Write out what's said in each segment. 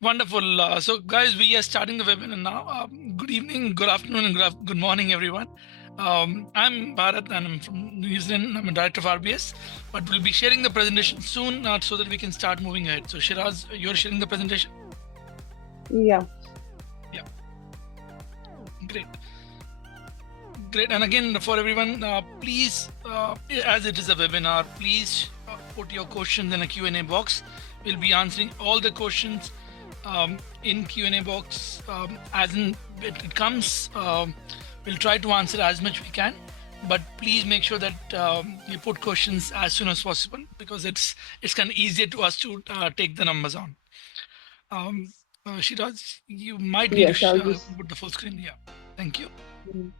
Wonderful. So, guys, we are starting the webinar now. Good evening, good afternoon, and good morning, everyone. I'm Bharat, and I'm from New Zealand. I'm a director of RBS, but we'll be sharing the presentation soon so that we can start moving ahead. So, Shiraz, you're sharing the presentation? Yeah. Yeah. Great. Great. And again, for everyone, please, as it is a webinar, please put your questions in a Q&A box. We'll be answering all the questions in Q&A box as in it comes. We'll try to answer as much we can, but please make sure that you put questions as soon as possible, because it's kind of easier to us to take the numbers on. Shiraz, you might need Yes, I'll just. put the full screen. Yeah, thank you. Mm.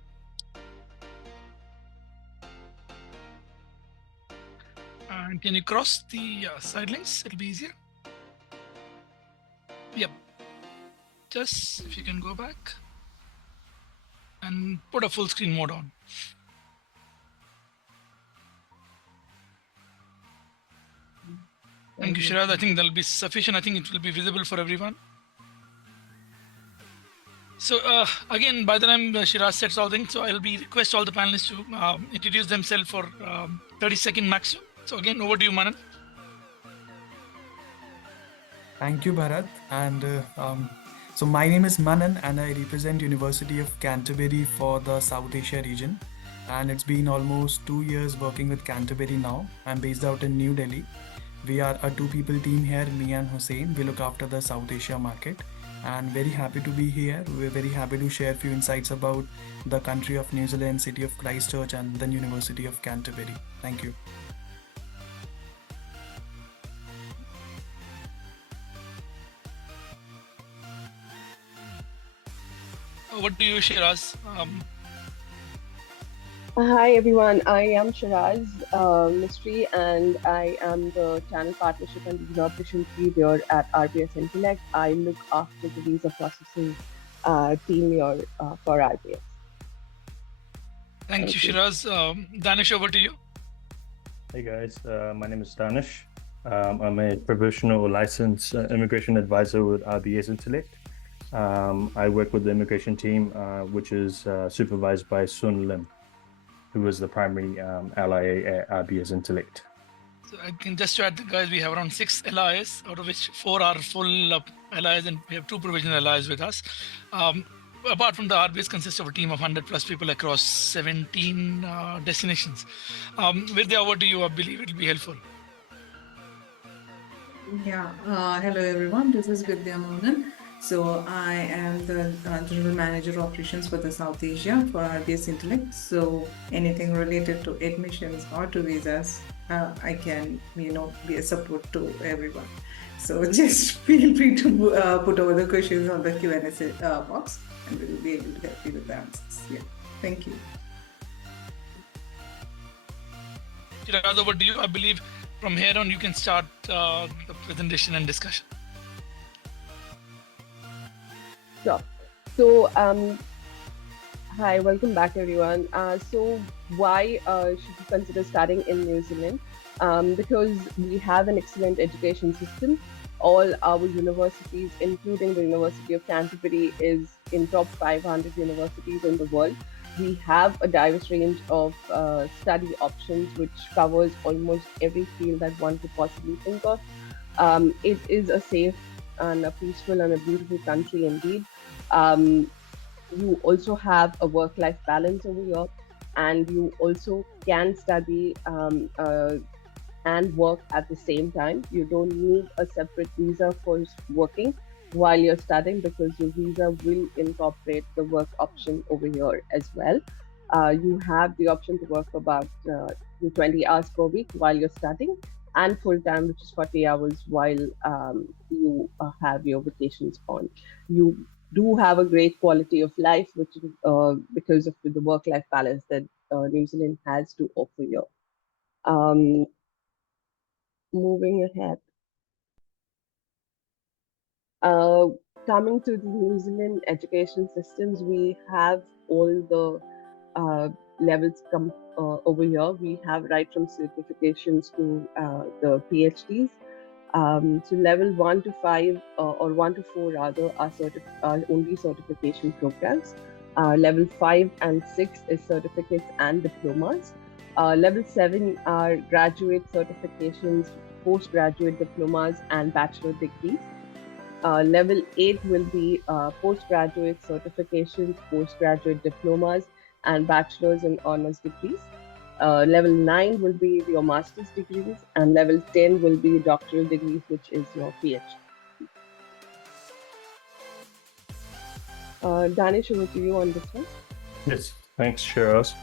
And can you cross the side links? It'll be easier. Yep. Just if you can go back and put a full screen mode on. Thank you, Shiraz. I think that'll be sufficient. I think it will be visible for everyone. So again, by the time Shiraz sets all things, so I'll be request all the panelists to introduce themselves for 30-second maximum. So again, over to you, Manan. Thank you, Bharat. And so my name is Manan, and I represent University of Canterbury for the South Asia region. And it's been almost 2 years working with Canterbury now. I'm based out in New Delhi. We are a two-people team here, me and Hussein. We look after the South Asia market. And very happy to be here. We're very happy to share a few insights about the country of New Zealand, city of Christchurch, and then University of Canterbury. Thank you. Over to you, Shiraz. Hi everyone, I am Shiraz Mystery, and I am the Channel Partnership and Visa Operations Lead here at RBS Intellect. I look after the visa processing team here for RBS. Thank you, Shiraz. Danish, over to you. Hey guys, my name is Danish. I'm a provisional licensed immigration advisor with RBS Intellect. I work with the immigration team, which is supervised by Sun Lim, who is the primary LIA at RBS Intellect. So I can just add, guys, we have around 6 LIS, out of which 4 are full LIS, and we have 2 provisional LIS with us. Apart from the RBS consists of a team of 100 plus people across 17 destinations. Vidya, over to you. I believe it will be helpful. Yeah, hello everyone. This is Vidya Mohan. So I am the General Manager of Operations for the South Asia for RBS Intellect. So anything related to admissions or to visas, I can, be a support to everyone. So just feel free to put over the questions on the Q&A box, and we will be able to help you with the answers. Yeah, thank you. Shiraz, over to you. I believe from here on you can start the presentation and discussion. Sure. So, hi, welcome back everyone. So why should you consider studying in New Zealand? Because we have an excellent education system. All our universities, including the University of Canterbury, is in top 500 universities in the world. We have a diverse range of study options, which covers almost every field that one could possibly think of. It is a safe and a peaceful and a beautiful country indeed. You also have a work-life balance over here, and you also can study and work at the same time. You don't need a separate visa for working while you're studying, because your visa will incorporate the work option over here as well. You have the option to work about 20 hours per week while you're studying, and full time, which is 40 hours while you have your vacations on. You do have a great quality of life, which is because of the work-life balance that New Zealand has to offer you. Moving ahead. Coming to the New Zealand education systems, we have all the levels come over here. We have right from certifications to the PhDs. So level 1 to 5 or 1 to 4 rather are only certification programs. Level 5 and 6 is certificates and diplomas. Level 7 are graduate certifications, postgraduate diplomas, and bachelor degrees. Level 8 will be postgraduate certifications, postgraduate diplomas, and bachelor's and honors degrees. Level 9 will be your master's degrees, and level 10 will be doctoral degrees, which is your PhD. Danish, over to you on this one. Yes, thanks, Shiraz.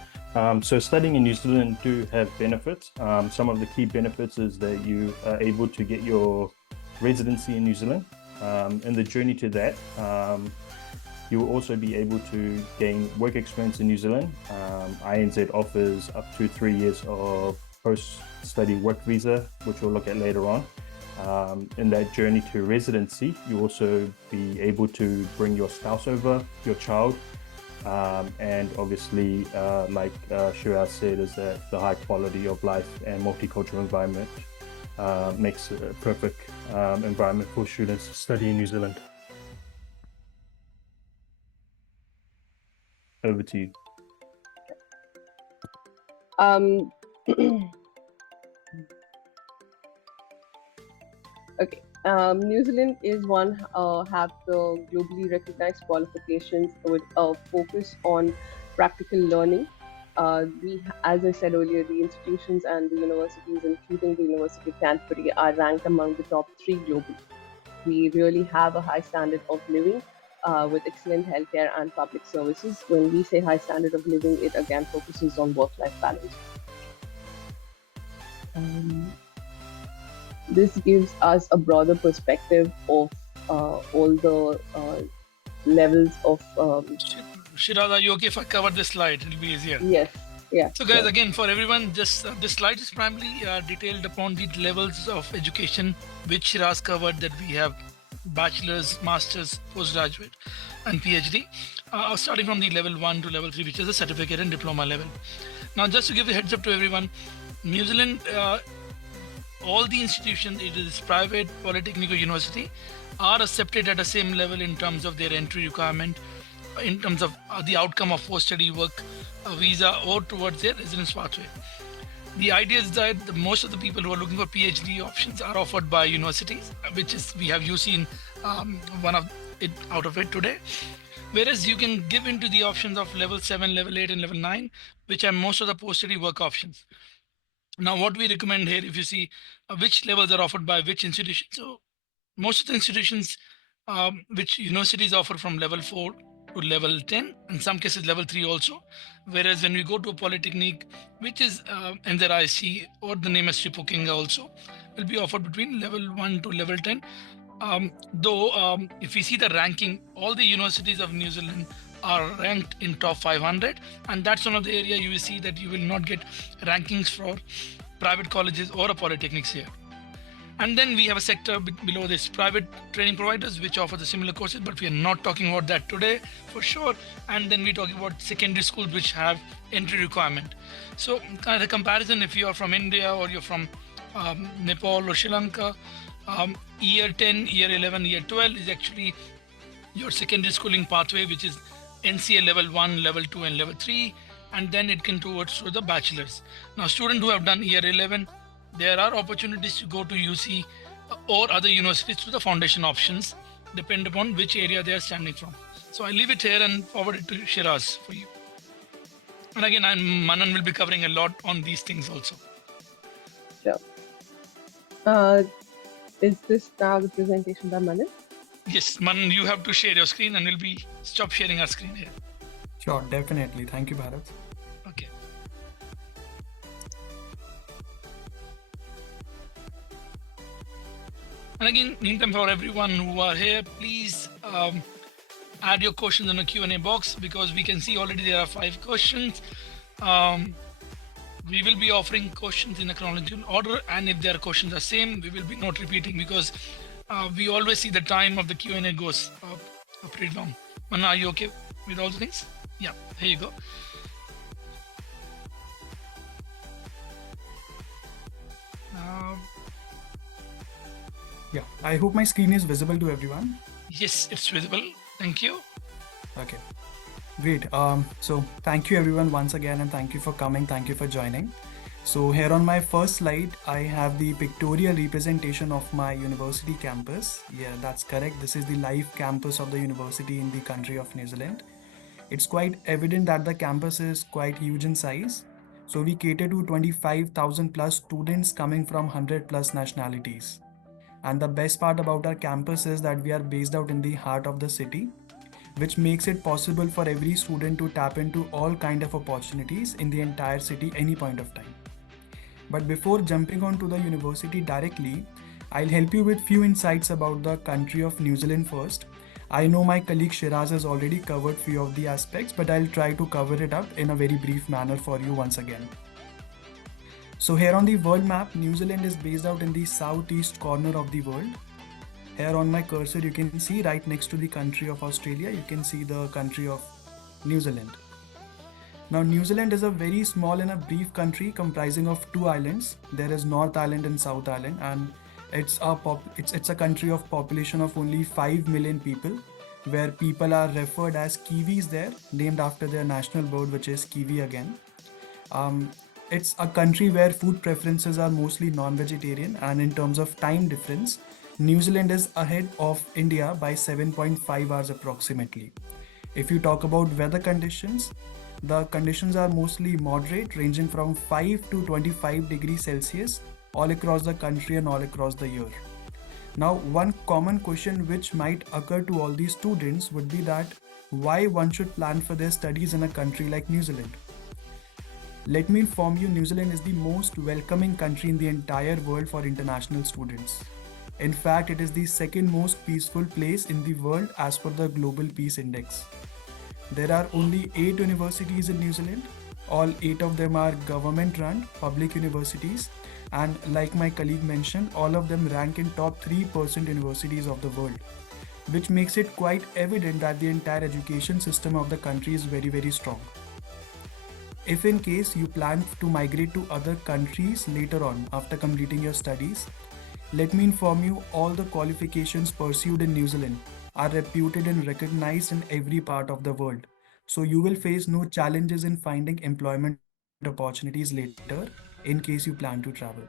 So studying in New Zealand do have benefits. Some of the key benefits is that you are able to get your residency in New Zealand. In the journey to that, you will also be able to gain work experience in New Zealand. INZ offers up to 3 years of post-study work visa, which we'll look at later on. In that journey to residency, you also be able to bring your spouse over, your child, and obviously, like Shiraz said, is that the high quality of life and multicultural environment makes a perfect environment for students to study in New Zealand. Over to you. Okay. New Zealand is have the globally recognized qualifications with a focus on practical learning. As I said earlier, the institutions and the universities, including the University of Canterbury, are ranked among the top 3 globally. We really have a high standard of living with excellent healthcare and public services. When we say high standard of living, it again focuses on work-life balance. This gives us a broader perspective of all the levels of. Shiraz, are you okay if I cover this slide? It'll be easier. Yes. Yeah. So guys, again, for everyone, just this slide is primarily detailed upon the levels of education which Shiraz covered, that we have bachelor's, master's, postgraduate, and PhD, starting from the level 1 to level 3, which is the certificate and diploma level. Now, just to give a heads up to everyone, New Zealand, all the institutions, it is private, polytechnic or university, are accepted at the same level in terms of their entry requirement, in terms of the outcome of post-study work visa or towards their residence pathway. The idea is that most of the people who are looking for PhD options are offered by universities, which is, we have UC in one of it out of it today. Whereas you can give into the options of level 7, level 8, and level 9, which are most of the post-study work options. Now, what we recommend here, if you see which levels are offered by which institution. So most of the institutions, which universities offer from level 4 to level 10, in some cases level 3 also. Whereas when we go to a polytechnic, which is NZIC or the name is Chipokinga also, will be offered between level 1 to level 10. Though if we see the ranking, all the universities of New Zealand are ranked in top 500, and that's one of the area you will see that you will not get rankings for private colleges or a polytechnics here. And then we have a sector below this, private training providers, which offer the similar courses, but we are not talking about that today for sure. And then we're talking about secondary schools which have entry requirement. So kind of a comparison, if you are from India or you're from Nepal or Sri Lanka, year 10, year 11, year 12 is actually your secondary schooling pathway, which is NCA level 1, level 2, and level 3. And then it can towards the bachelor's. Now, students who have done year 11, there are opportunities to go to UC or other universities through the foundation options, depend upon which area they are standing from. So I leave it here and forward it to Shiraz for you. And again, Manan will be covering a lot on these things also. Sure. Is this now the presentation by Manan? Yes, Manan, you have to share your screen and we'll be stop sharing our screen here. Sure, definitely. Thank you, Bharat. Okay. And again, meantime, for everyone who are here, please add your questions in the Q&A box, because we can see already there are 5 questions. We will be offering questions in a chronological order, and if their questions are same, we will be not repeating, because we always see the time of the Q&A goes pretty long. Mana, are you okay with all the things? Yeah, here you go. Yeah, I hope my screen is visible to everyone. Yes, it's visible. Thank you. Okay, great. So thank you everyone once again, and thank you for coming. Thank you for joining. So here on my first slide, I have the pictorial representation of my university campus. Yeah, that's correct. This is the live campus of the university in the country of New Zealand. It's quite evident that the campus is quite huge in size. So we cater to 25,000 plus students coming from 100 plus nationalities. And the best part about our campus is that we are based out in the heart of the city, which makes it possible for every student to tap into all kind of opportunities in the entire city any point of time. But before jumping on to the university directly, I'll help you with few insights about the country of New Zealand first. I know my colleague Shiraz has already covered few of the aspects, but I'll try to cover it up in a very brief manner for you once again. So here on the world map, New Zealand is based out in the southeast corner of the world. Here on my cursor, you can see right next to the country of Australia, you can see the country of New Zealand. Now, New Zealand is a very small and a brief country comprising of two islands. There is North Island and South Island, and it's a country of population of only 5 million people, where people are referred as Kiwis there, named after their national bird, which is Kiwi again. It's a country where food preferences are mostly non-vegetarian, and in terms of time difference, New Zealand is ahead of India by 7.5 hours approximately. If you talk about weather conditions, the conditions are mostly moderate, ranging from 5 to 25 degrees Celsius all across the country and all across the year. Now, one common question which might occur to all these students would be that why one should plan for their studies in a country like New Zealand. Let me inform you, New Zealand is the most welcoming country in the entire world for international students. In fact, it is the second most peaceful place in the world as per the Global Peace Index. There are only 8 universities in New Zealand. All 8 of them are government-run public universities, and like my colleague mentioned, all of them rank in top 3% universities of the world, which makes it quite evident that the entire education system of the country is very, very strong. If in case you plan to migrate to other countries later on after completing your studies, let me inform you, all the qualifications pursued in New Zealand are reputed and recognized in every part of the world. So you will face no challenges in finding employment opportunities later in case you plan to travel.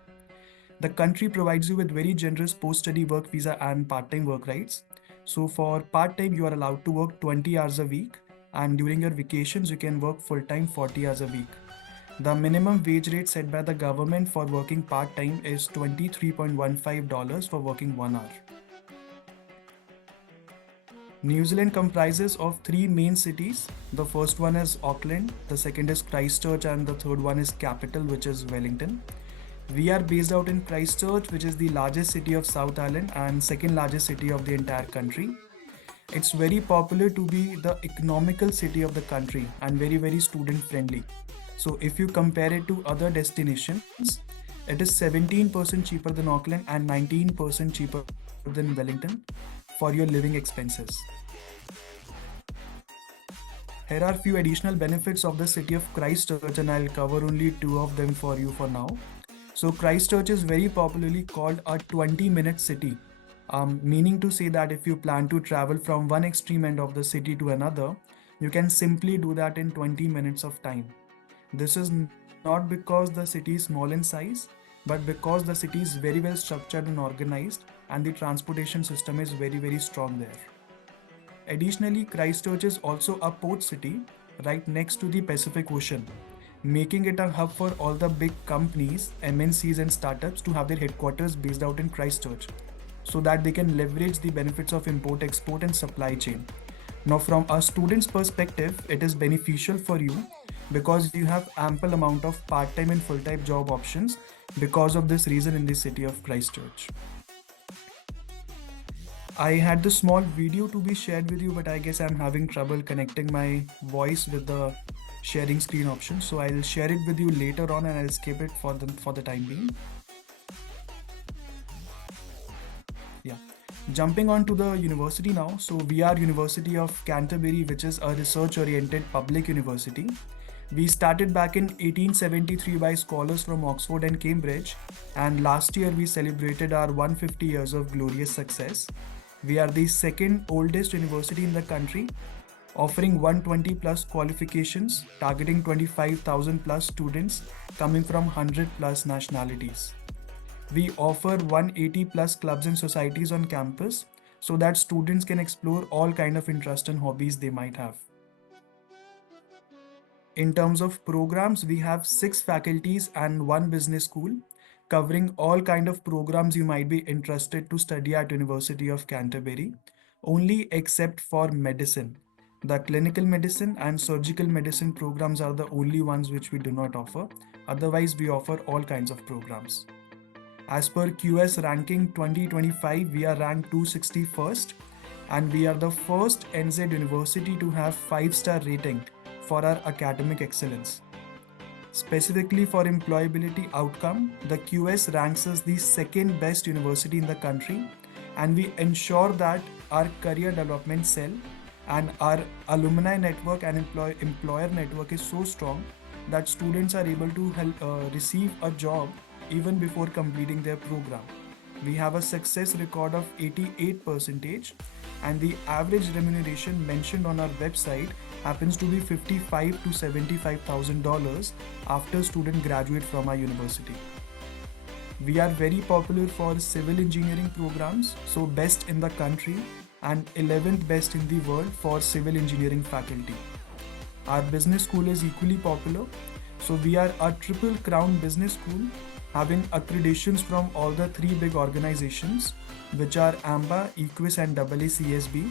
The country provides you with very generous post-study work visa and part-time work rights. So for part-time, you are allowed to work 20 hours a week, and during your vacations, you can work full-time 40 hours a week. The minimum wage rate set by the government for working part-time is $23.15 for working 1 hour. New Zealand comprises of 3 main cities. The first one is Auckland, the second is Christchurch, and the third one is capital, which is Wellington. We are based out in Christchurch, which is the largest city of South Island and second largest city of the entire country. It's very popular to be the economical city of the country and very, very student friendly. So if you compare it to other destinations, it is 17% cheaper than Auckland and 19% cheaper than Wellington for your living expenses. Here are few additional benefits of the city of Christchurch, and I'll cover only 2 of them for you for now. So Christchurch is very popularly called a 20-minute city, meaning to say that if you plan to travel from one extreme end of the city to another, you can simply do that in 20 minutes of time. This is not because the city is small in size, but because the city is very well structured and organized, and the transportation system is very, very strong there. Additionally, Christchurch is also a port city right next to the Pacific Ocean, making it a hub for all the big companies, MNCs and startups to have their headquarters based out in Christchurch, so that they can leverage the benefits of import, export and supply chain. Now, from a student's perspective, it is beneficial for you because you have ample amount of part-time and full-time job options because of this reason in the city of Christchurch. I had this small video to be shared with you, but I guess I'm having trouble connecting my voice with the sharing screen option. So I'll share it with you later on and I'll skip it for the time being. Yeah. Jumping on to the university now. So we are University of Canterbury, which is a research-oriented public university. We started back in 1873 by scholars from Oxford and Cambridge, and last year we celebrated our 150 years of glorious success. We are the second oldest university in the country, offering 120 plus qualifications, targeting 25,000 plus students coming from 100 plus nationalities. We offer 180 plus clubs and societies on campus so that students can explore all kind of interest and hobbies they might have. In terms of programs, we have 6 faculties and 1 business school, covering all kind of programs you might be interested to study at University of Canterbury, only except for medicine. The clinical medicine and surgical medicine programs are the only ones which we do not offer. Otherwise, we offer all kinds of programs. As per QS ranking 2025, we are ranked 261st, and we are the first NZ university to have 5-star rating for our academic excellence. Specifically for employability outcome, the QS ranks us the second best university in the country, and we ensure that our career development cell and our alumni network and employer network is so strong that students are able to receive a job even before completing their program. We have a success record of 88%, and the average remuneration mentioned on our website happens to be $55,000 to $75,000 after student graduate from our university. We are very popular for civil engineering programs, so best in the country and 11th best in the world for civil engineering faculty. Our business school is equally popular, so we are a triple crown business school having accreditations from all the 3 big organizations, which are AMBA, EQUIS and AACSB,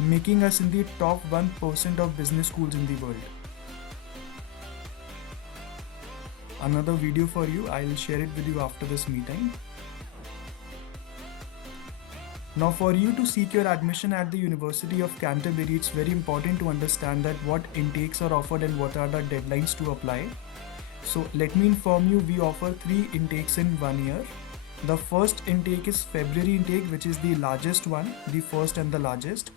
making us in the top 1% of business schools in the world. Another video for you, I'll share it with you after this meeting. Now, for you to seek your admission at the University of Canterbury, it's very important to understand that what intakes are offered and what are the deadlines to apply. So let me inform you, we offer 3 intakes in 1 year. The first intake is February intake, which is the largest one, the first and the largest,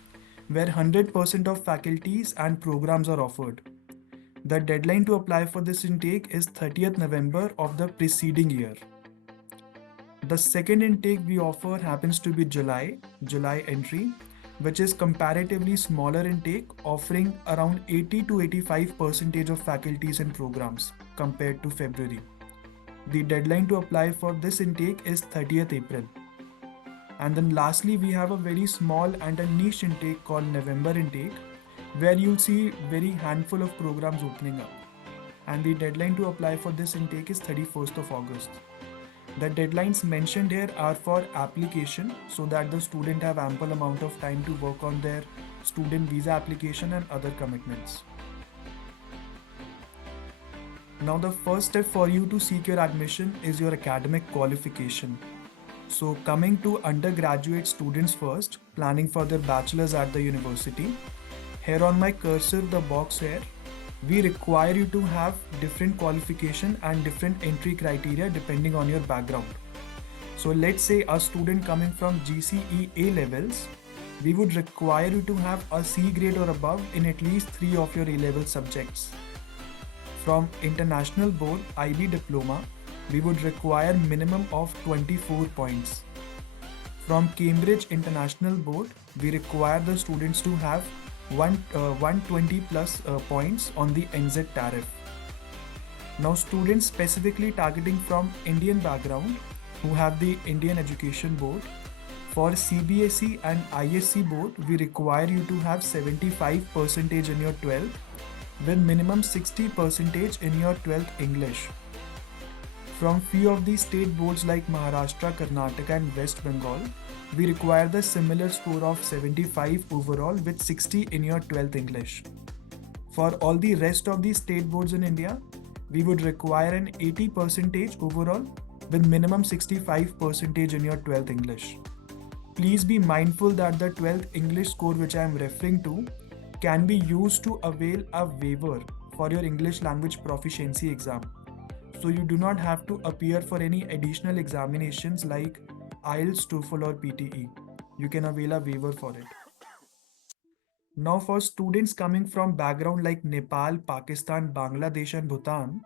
where 100% of faculties and programs are offered. The deadline to apply for this intake is 30th November of the preceding year. The second intake we offer happens to be July entry, which is comparatively smaller intake, offering around 80 to 85% of faculties and programs compared to February. The deadline to apply for this intake is 30th April. And then lastly, we have a very small and a niche intake called November intake, where you'll see very handful of programs opening up. And the deadline to apply for this intake is 31st of August. The deadlines mentioned here are for application, so that the student have ample amount of time to work on their student visa application and other commitments. Now, the first step for you to seek your admission is your academic qualification. So coming to undergraduate students first, planning for their bachelor's at the university, here on my cursor, the box here, we require you to have different qualification and different entry criteria depending on your background. So let's say a student coming from GCE A levels, we would require you to have a C grade or above in at least 3 of your A level subjects. From International Board IB Diploma, we would require minimum of 24 points. From Cambridge International Board, we require the students to have 120 plus points on the NZ tariff. Now, students specifically targeting from Indian background who have the Indian Education Board, for CBSE and ISC board, we require you to have 75% in your 12th with minimum 60% in your 12th English. From few of the state boards like Maharashtra, Karnataka and West Bengal, we require the similar score of 75 overall with 60 in your 12th English. For all the rest of the state boards in India, we would require an 80% overall with minimum 65% in your 12th English. Please be mindful that the 12th English score which I am referring to can be used to avail a waiver for your English language proficiency exam. So you do not have to appear for any additional examinations like IELTS, TOEFL or PTE. You can avail a waiver for it. Now, for students coming from background like Nepal, Pakistan, Bangladesh, and Bhutan,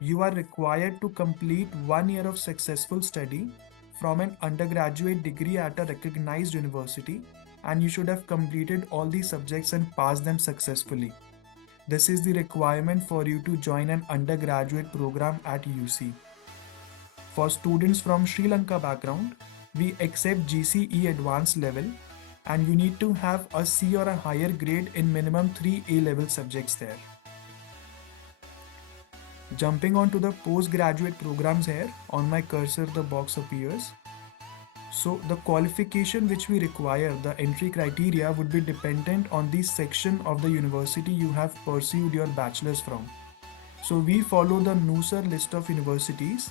you are required to complete 1 year of successful study from an undergraduate degree at a recognized university, and you should have completed all the subjects and passed them successfully. This is the requirement for you to join an undergraduate program at UC. For students from Sri Lanka background, we accept GCE advanced level, and you need to have a C or a higher grade in minimum 3 A-level subjects there. Jumping on to the postgraduate programs here, on my cursor the box appears. So the qualification which we require, the entry criteria, would be dependent on the section of the university you have pursued your bachelor's from. So we follow the NUSER list of universities,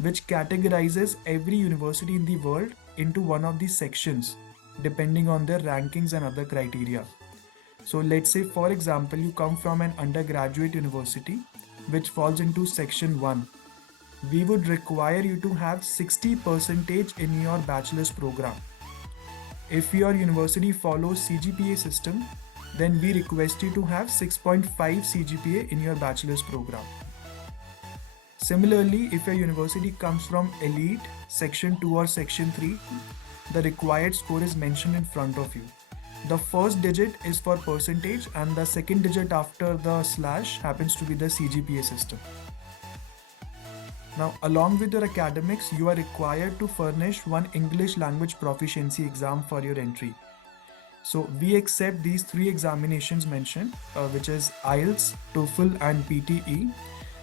which categorizes every university in the world into one of these sections depending on their rankings and other criteria. So let's say, for example, you come from an undergraduate university which falls into section 1. We would require you to have 60% in your bachelor's program. If your university follows CGPA system, then we request you to have 6.5 CGPA in your bachelor's program. Similarly, if your university comes from elite, section 2 or section 3, the required score is mentioned in front of you. The first digit is for percentage and the second digit after the slash happens to be the CGPA system. Now, along with your academics, you are required to furnish one English language proficiency exam for your entry. So we accept these 3 examinations mentioned, which is IELTS, TOEFL and PTE.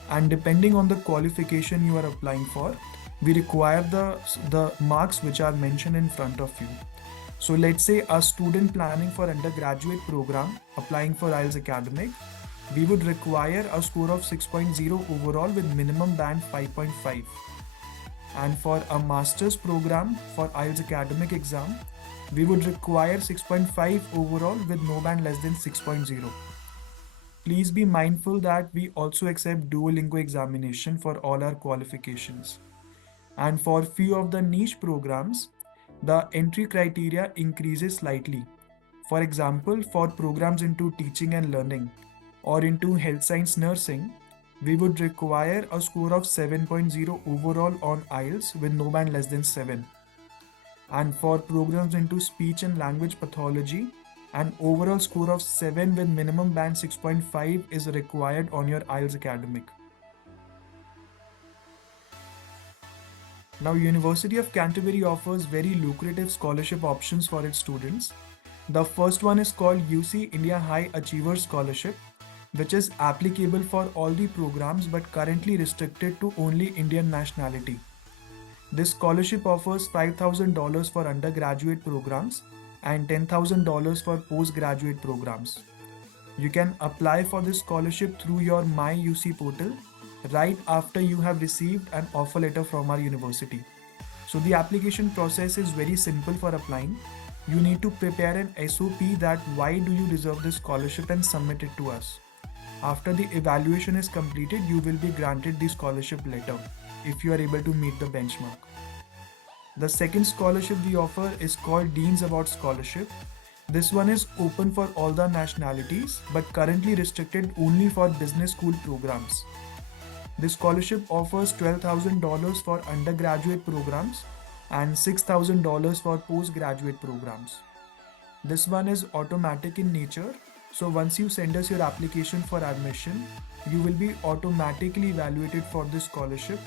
And depending on the qualification you are applying for, we require the marks which are mentioned in front of you. So let's say a student planning for undergraduate program applying for IELTS academic, we would require a score of 6.0 overall with minimum band 5.5. And for a master's program for IELTS academic exam, we would require 6.5 overall with no band less than 6.0. Please be mindful that we also accept Duolingo examination for all our qualifications. And for few of the niche programs, the entry criteria increases slightly. For example, for programs into teaching and learning or into health science nursing, we would require a score of 7.0 overall on IELTS with no band less than 7. And for programs into speech and language pathology, an overall score of 7 with minimum band 6.5 is required on your IELTS academic. Now, University of Canterbury offers very lucrative scholarship options for its students. The first one is called UC India High Achiever Scholarship, which is applicable for all the programs but currently restricted to only Indian nationality. This scholarship offers $5,000 for undergraduate programs and $10,000 for postgraduate programs. You can apply for this scholarship through your MyUC portal right after you have received an offer letter from our university. So the application process is very simple for applying. You need to prepare an SOP that why do you deserve this scholarship and submit it to us. After the evaluation is completed, you will be granted the scholarship letter if you are able to meet the benchmark. The second scholarship we offer is called Dean's Award Scholarship. This one is open for all the nationalities but currently restricted only for business school programs. This scholarship offers $12,000 for undergraduate programs and $6,000 for postgraduate programs. This one is automatic in nature, so once you send us your application for admission, you will be automatically evaluated for this scholarship,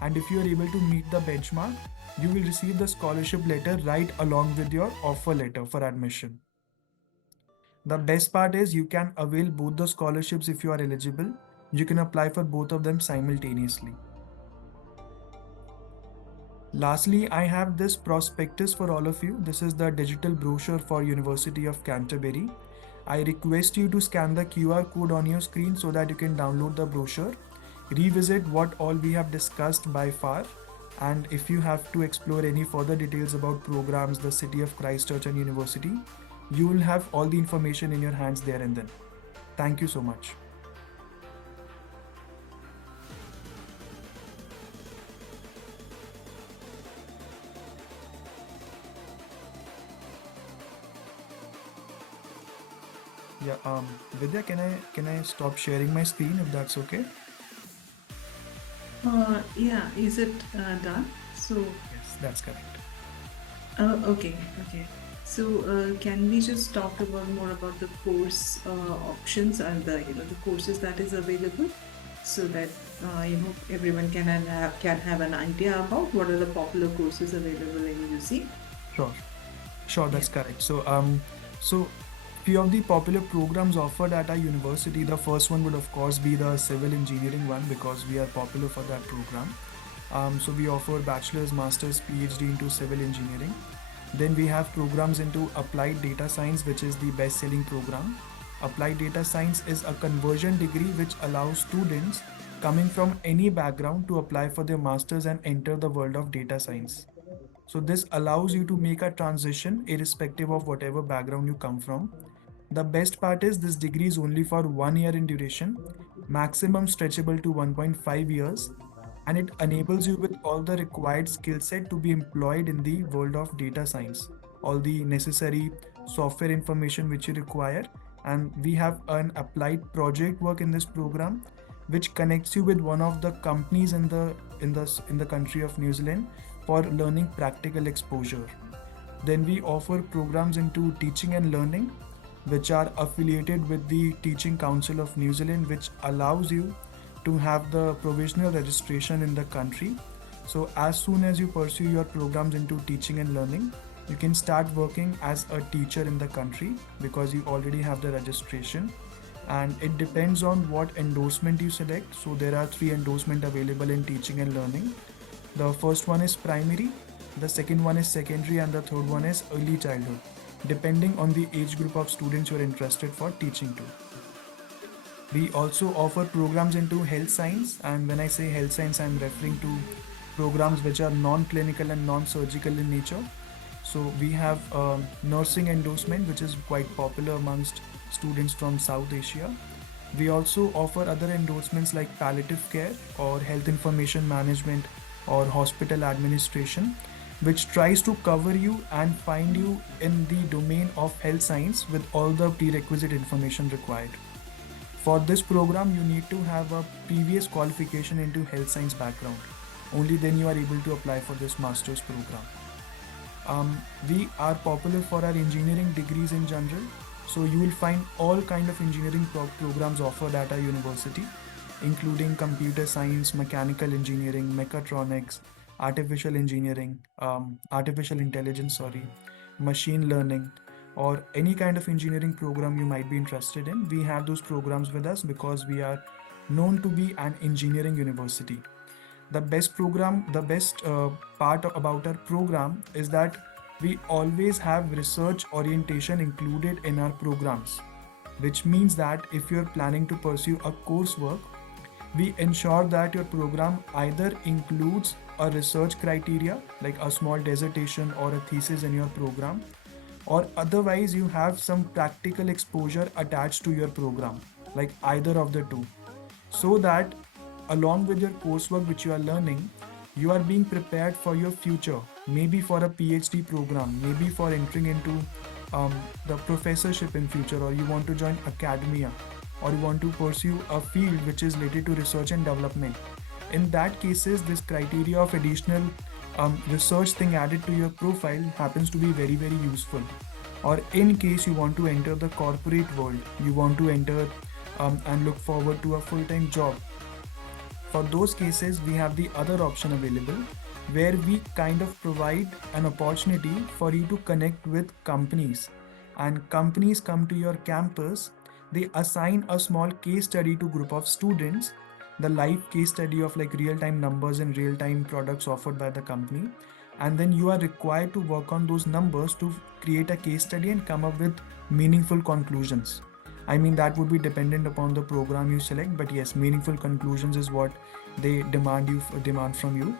and if you are able to meet the benchmark, you will receive the scholarship letter right along with your offer letter for admission. The best part is you can avail both the scholarships if you are eligible. You can apply for both of them simultaneously. Lastly, I have this prospectus for all of you. This is the digital brochure for University of Canterbury. I request you to scan the QR code on your screen so that you can download the brochure, revisit what all we have discussed by far, and if you have to explore any further details about programs, the city of Christchurch and university, you will have all the information in your hands there and then. Thank you so much. Yeah, Vidya, can I stop sharing my screen if that's okay? Yeah, is it done? So, Yes, that's correct. okay, okay. So, can we just talk about more about the course options and the courses that is available, so that everyone can have an idea about what are the popular courses available in UC? Sure. Sure, Yeah. that's correct. So few of the popular programs offered at our university. The first one would of course be the civil engineering one because we are popular for that program. So we offer bachelor's, master's, PhD into civil engineering. Then we have programs into applied data science, which is the best-selling program. Applied data science is a conversion degree which allows students coming from any background to apply for their masters and enter the world of data science. So this allows you to make a transition irrespective of whatever background you come from. The best part is this degree is only for 1 year in duration, maximum stretchable to 1.5 years, and it enables you with all the required skill set to be employed in the world of data science, all the necessary software information which you require. And we have an applied project work in this program, which connects you with one of the companies in the country of New Zealand for learning practical exposure. Then we offer programs into teaching and learning, which are affiliated with the Teaching Council of New Zealand, which allows you to have the provisional registration in the country. So, as soon as you pursue your programs into teaching and learning, you can start working as a teacher in the country because you already have the registration. And it depends on what endorsement you select. So, there are three endorsements available in teaching and learning. The first one is primary, the second one is secondary, and the third one is early childhood, depending on the age group of students you are interested for teaching to. We also offer programs into health science, and when I say health science, I'm referring to programs which are non clinical and non surgical in nature. So, we have nursing endorsement, which is quite popular amongst students from South Asia. We also offer other endorsements like palliative care or health information management or hospital administration, which tries to cover you and find you in the domain of health science with all the prerequisite information required. For this program, you need to have a previous qualification into health science background. Only then you are able to apply for this master's program. We are popular for our engineering degrees in general. So you will find all kind of engineering programs offered at our university, including computer science, mechanical engineering, mechatronics, artificial engineering, artificial intelligence, sorry, machine learning, or any kind of engineering program you might be interested in. We have those programs with us because we are known to be an engineering university. The best part about our program is that we always have research orientation included in our programs, which means that if you're planning to pursue a coursework, we ensure that your program either includes a research criteria like a small dissertation or a thesis in your program, or otherwise you have some practical exposure attached to your program, like either of the two, so that along with your coursework which you are learning, you are being prepared for your future, maybe for a PhD program, maybe for entering into the professorship in future, or you want to join academia, or you want to pursue a field which is related to research and development. In that cases, this criteria of additional research thing added to your profile happens to be very very useful. Or in case you want to enter the corporate world, you want to enter and look forward to a full-time job, for those cases we have the other option available, where we kind of provide an opportunity for you to connect with companies, and companies come to your campus. They assign a small case study to group of students, the live case study of like real time numbers and real time products offered by the company, and then you are required to work on those numbers to create a case study and come up with meaningful conclusions. I mean, that would be dependent upon the program you select, but yes, meaningful conclusions is what they demand from you.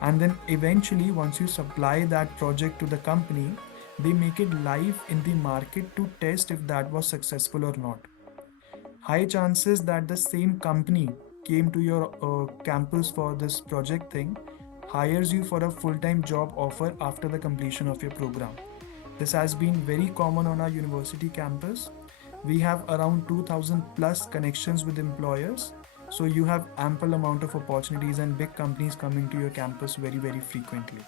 And then eventually, once you supply that project to the company, they make it live in the market to test if that was successful or not. High chances that the same company came to your campus for this project thing, hires you for a full-time job offer after the completion of your program. This has been very common on our university campus. We have around 2000 plus connections with employers. So you have ample amount of opportunities and big companies coming to your campus very, very frequently.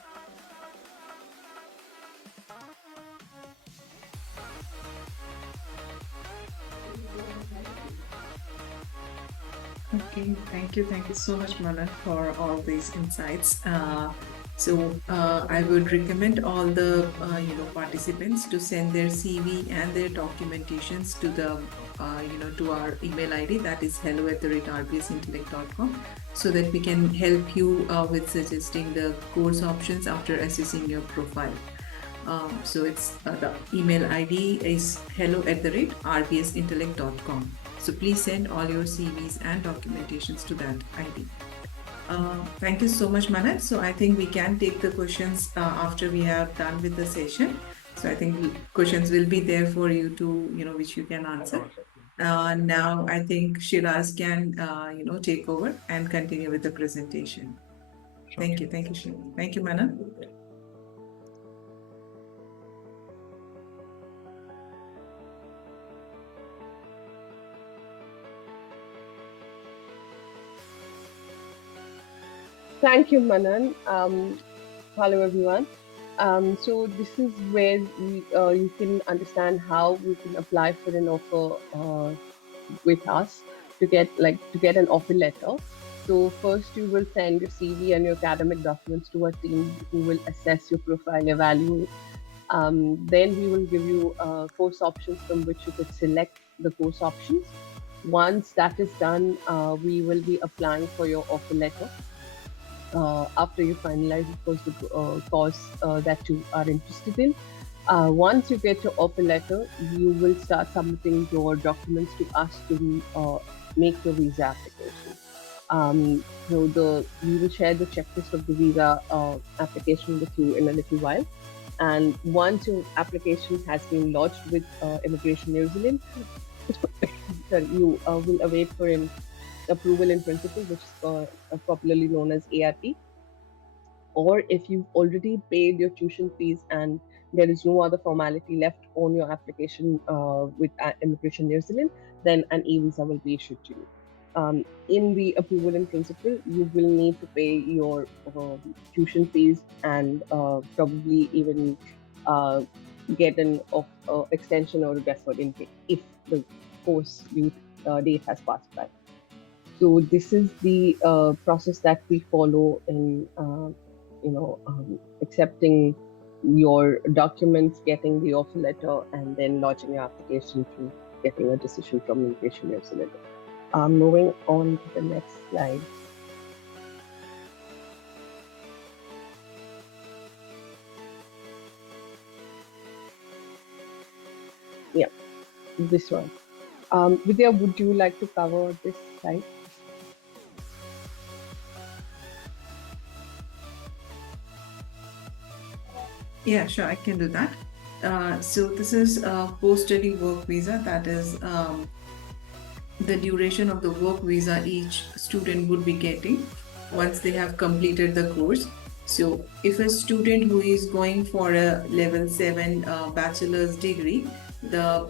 Okay, thank you so much, Manan, for all these insights. I would recommend all the participants to send their CV and their documentations to the to our email ID, that is hello@rbsintellect.com, so that we can help you with suggesting the course options after assessing your profile. So it's the email ID is hello@rbsintellect.com. So please send all your CVs and documentations to that ID. Thank you so much, Manan. So I think we can take the questions after we have done with the session. So I think questions will be there for you to, which you can answer. Now I think Shiraz can, take over and continue with the presentation. Thank you, Shiraz. Thank you, Manan. Thank you, Manan. Hello, everyone. So this is where you can understand how you can apply for an offer with us to get an offer letter. So first, you will send your CV and your academic documents to our team, who will assess your profile, evaluate. Then we will give you course options from which you could select the course options. Once that is done, we will be applying for your offer letter. After you finalize, of course, the course that you are interested in. Once you get your offer letter, you will start submitting your documents to us to make your visa application. We will share the checklist of the visa application with you in a little while. And once your application has been lodged with Immigration New Zealand, you will await for an approval in principle, which is popularly known as ARP. Or if you've already paid your tuition fees and there is no other formality left on your application with Immigration New Zealand, then an e-visa will be issued to you. In the approval in principle, you will need to pay your tuition fees and probably even get an extension or a deferred intake if the course date has passed by. So this is the process that we follow in, accepting your documents, getting the offer letter, and then lodging your application to getting a decision from Immigration New Zealand. Moving on to the next slide. Yeah, this one. Vidya, would you like to cover this slide? Yeah, sure, I can do that. So this is a post-study work visa. That is the duration of the work visa each student would be getting once they have completed the course. So if a student who is going for a level 7 bachelor's degree, the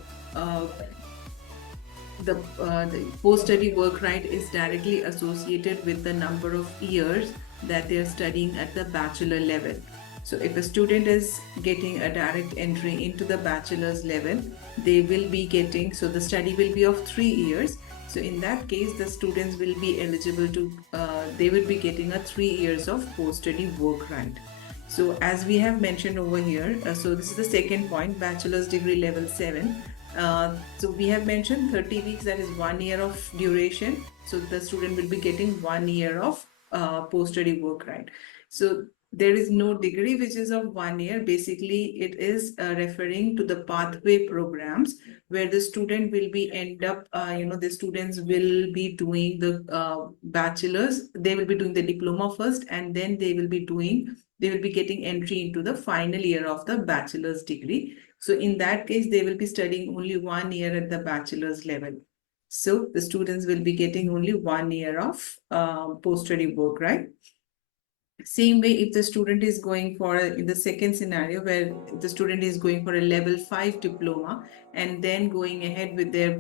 post-study work right is directly associated with the number of years that they are studying at the bachelor level. So if a student is getting a direct entry into the bachelor's level, they will be getting, so the study will be of 3 years. So in that case, the students will be eligible to, they will be getting a 3 years of post-study work right. So as we have mentioned over here, so this is the second point, bachelor's degree level 7. So we have mentioned 30 weeks, that is 1 year of duration. So the student will be getting 1 year of post-study work right. So there is no degree which is of 1 year. Basically, it is referring to the pathway programs where the student will be the students will be doing the bachelor's. They will be doing the diploma first, and then they will be getting entry into the final year of the bachelor's degree. So in that case, they will be studying only 1 year at the bachelor's level. So the students will be getting only 1 year of post-study work, right? Same way, if the student is going for in the second scenario where the student is going for a level 5 diploma and then going ahead with their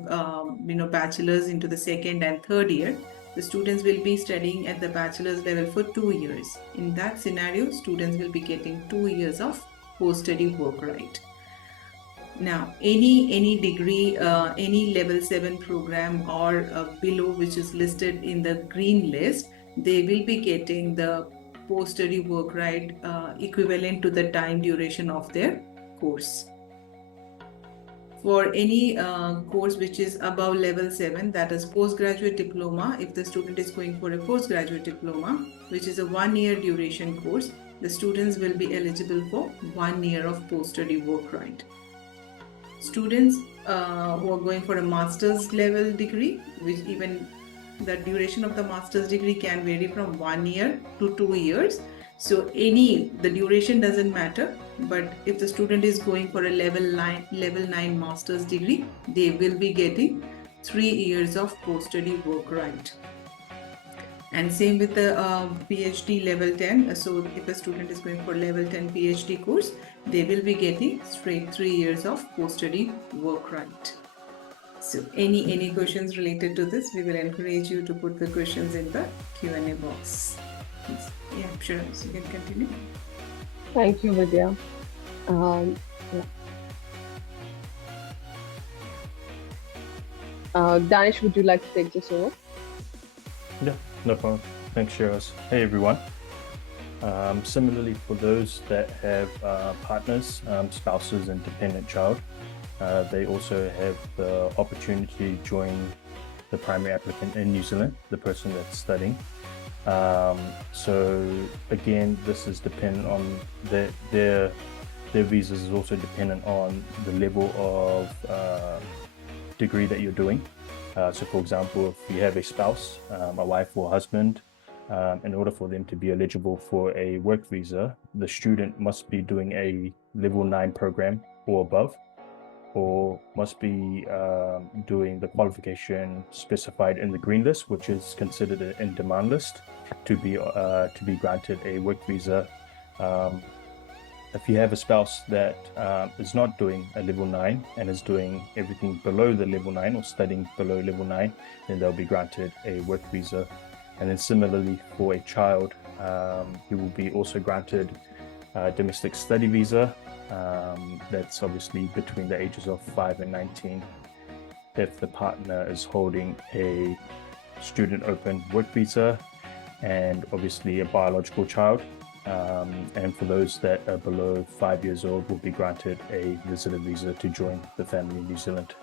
bachelor's into the second and third year, the students will be studying at the bachelor's level for 2 years. In that scenario, students will be getting 2 years of post-study work right. Now, any degree, any level 7 program or below which is listed in the green list, they will be getting the post-study work right equivalent to the time duration of their course. For any course which is above level 7, that is postgraduate diploma, if the student is going for a postgraduate diploma, which is a 1-year duration course, the students will be eligible for 1 year of post-study work right. Students who are going for a master's level degree, which even the duration of the master's degree can vary from 1 year to 2 years. So the duration doesn't matter, but if the student is going for a level 9 master's degree, they will be getting 3 years of post-study work right. And same with the PhD level 10. So if a student is going for level 10 PhD course, they will be getting straight 3 years of post-study work right. So any questions related to this, we will encourage you to put the questions in the Q&A box. Please. Yeah, sure. So you can continue. Thank you, Vidya. Danish, would you like to take this over? Yeah, no problem. Thanks, Shiraz. Hey, everyone. Similarly, for those that have partners, spouses, and dependent child, they also have the opportunity to join the primary applicant in New Zealand, the person that's studying. So again, this is dependent on their visas is also dependent on the level of degree that you're doing. So for example, if you have a spouse, a wife or husband, in order for them to be eligible for a work visa, the student must be doing a level 9 program or above, or must be doing the qualification specified in the green list, which is considered an in-demand list, to be granted a work visa. If you have a spouse that is not doing a level 9 and is doing everything below the level 9 or studying below level 9, then they'll be granted a work visa. And then similarly for a child, he will be also granted a domestic study visa. That's obviously between the ages of 5 and 19 if the partner is holding a student open work visa, and obviously a biological child. And for those that are below 5 years old, will be granted a visitor visa to join the family in New Zealand.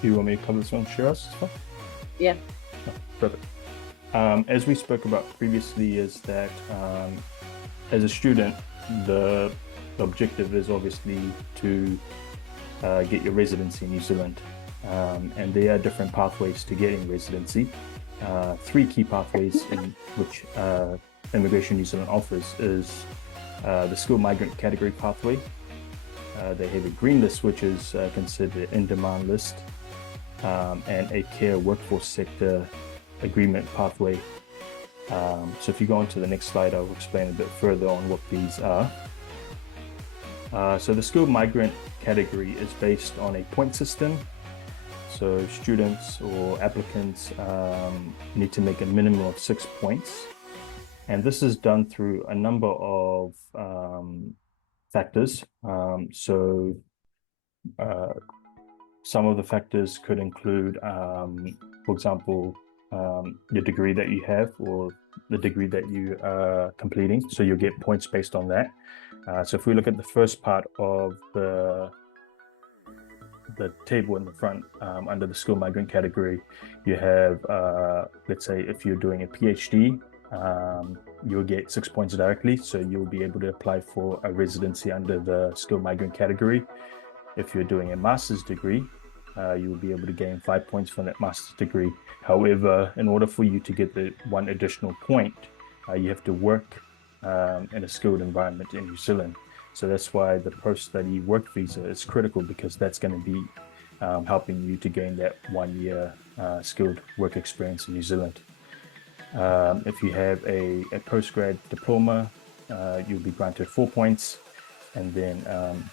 Do you want me to cover this one, Shiraz? Yeah. Oh, perfect. As we spoke about previously, is that as a student, the objective is obviously to get your residency in New Zealand. And there are different pathways to getting residency. 3 key pathways in which Immigration New Zealand offers is the skilled migrant category pathway. They have a green list, which is considered an in-demand list, and a care workforce sector agreement pathway. So if you go on to the next slide, I'll explain a bit further on what these are. So the skilled migrant category is based on a point system. So students or applicants need to make a minimum of 6 points. And this is done through a number of factors. Some of the factors could include, for example, the degree that you have or the degree that you are completing. So you'll get points based on that. So if we look at the first part of the table in the front, under the skilled migrant category, you have, let's say if you're doing a PhD, you'll get 6 points directly. So you'll be able to apply for a residency under the skilled migrant category. If you're doing a master's degree, you will be able to gain 5 points from that master's degree. However, in order for you to get the 1 additional point, you have to work in a skilled environment in New Zealand. So that's why the post-study work visa is critical, because that's going to be helping you to gain that 1 year skilled work experience in New Zealand. If you have a postgrad diploma, you'll be granted 4 points. And then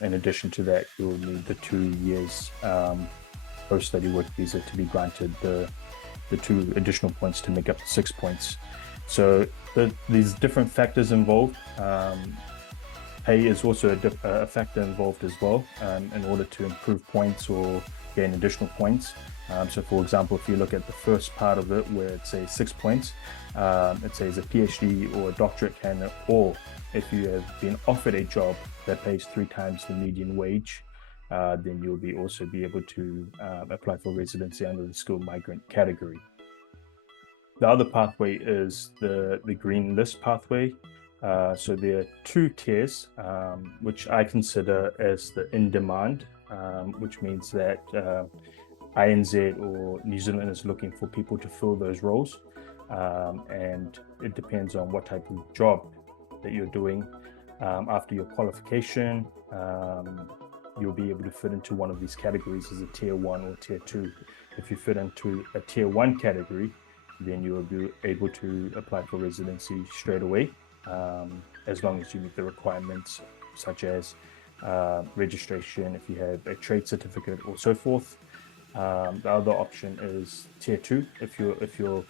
in addition to that, you'll need the 2 years post-study work visa to be granted the 2 additional points to make up 6 points. So these different factors involved. Pay is also a factor involved as well, in order to improve points or gain additional points. So for example, if you look at the first part of it where it says 6 points, it says a PhD or a doctorate candidate, or if you have been offered a job that pays 3 times the median wage, then you'll also be able to apply for residency under the skilled migrant category. The other pathway is the green list pathway. So there are 2 tiers, which I consider as the in-demand, which means that INZ or New Zealand is looking for people to fill those roles. And it depends on what type of job that you're doing. After your qualification, you'll be able to fit into one of these categories as a tier 1 or tier 2. If you fit into a tier 1 category, then you will be able to apply for residency straight away, as long as you meet the requirements such as registration, if you have a trade certificate or so forth. The other option is tier 2. If your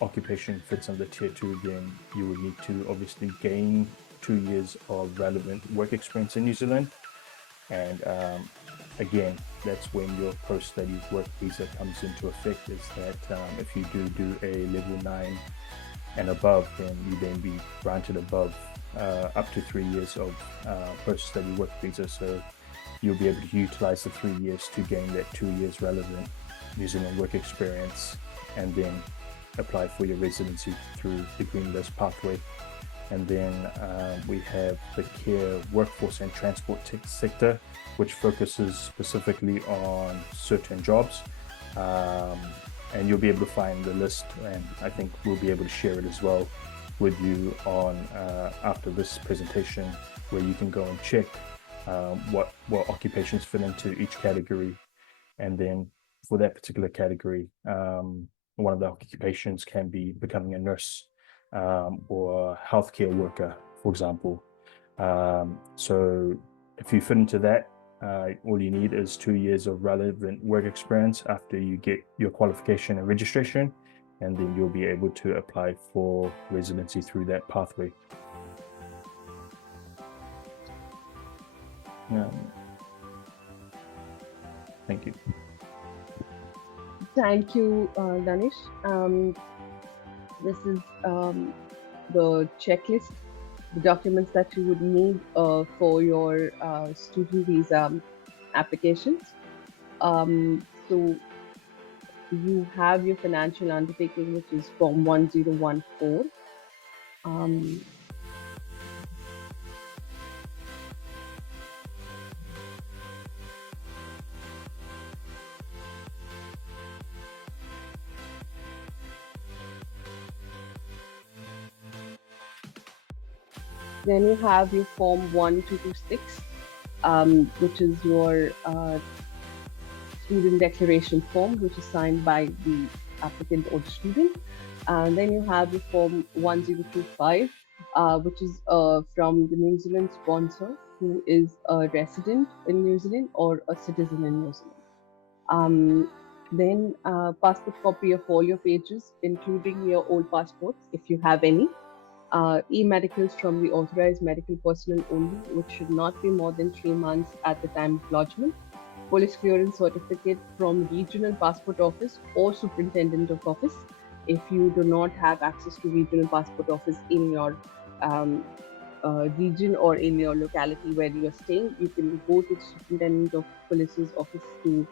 occupation fits under tier 2, then you will need to obviously gain 2 years of relevant work experience in New Zealand. And again, that's when your post-study work visa comes into effect, is that if you do a level 9 and above, then you then be granted above up to 3 years of post-study work visa. So you'll be able to utilize the 3 years to gain that 2 years relevant New Zealand work experience, and then apply for your residency through the green list pathway. And then we have the care, workforce and transport sector, which focuses specifically on certain jobs. And you'll be able to find the list, and I think we'll be able to share it as well with you on after this presentation, where you can go and check what occupations fit into each category. And then for that particular category, one of the occupations can be becoming a nurse, or a healthcare worker, for example. So if you fit into that, all you need is 2 years of relevant work experience after you get your qualification and registration, and then you'll be able to apply for residency through that pathway. Thank you. Thank you, Danish. This is the checklist, the documents that you would need for your student visa applications. So you have your financial undertaking, which is Form 1014. Then you have your Form 1226, which is your student declaration form, which is signed by the applicant or the student. And then you have your Form 1025, which is from the New Zealand sponsor, who is a resident in New Zealand or a citizen in New Zealand. Then passport copy of all your pages, including your old passports, if you have any. E-medicals from the authorized medical personnel only, which should not be more than 3 months at the time of lodgement. Police clearance certificate from regional passport office or superintendent of office. If you do not have access to regional passport office in your region or in your locality where you are staying, you can go to the superintendent of police's office to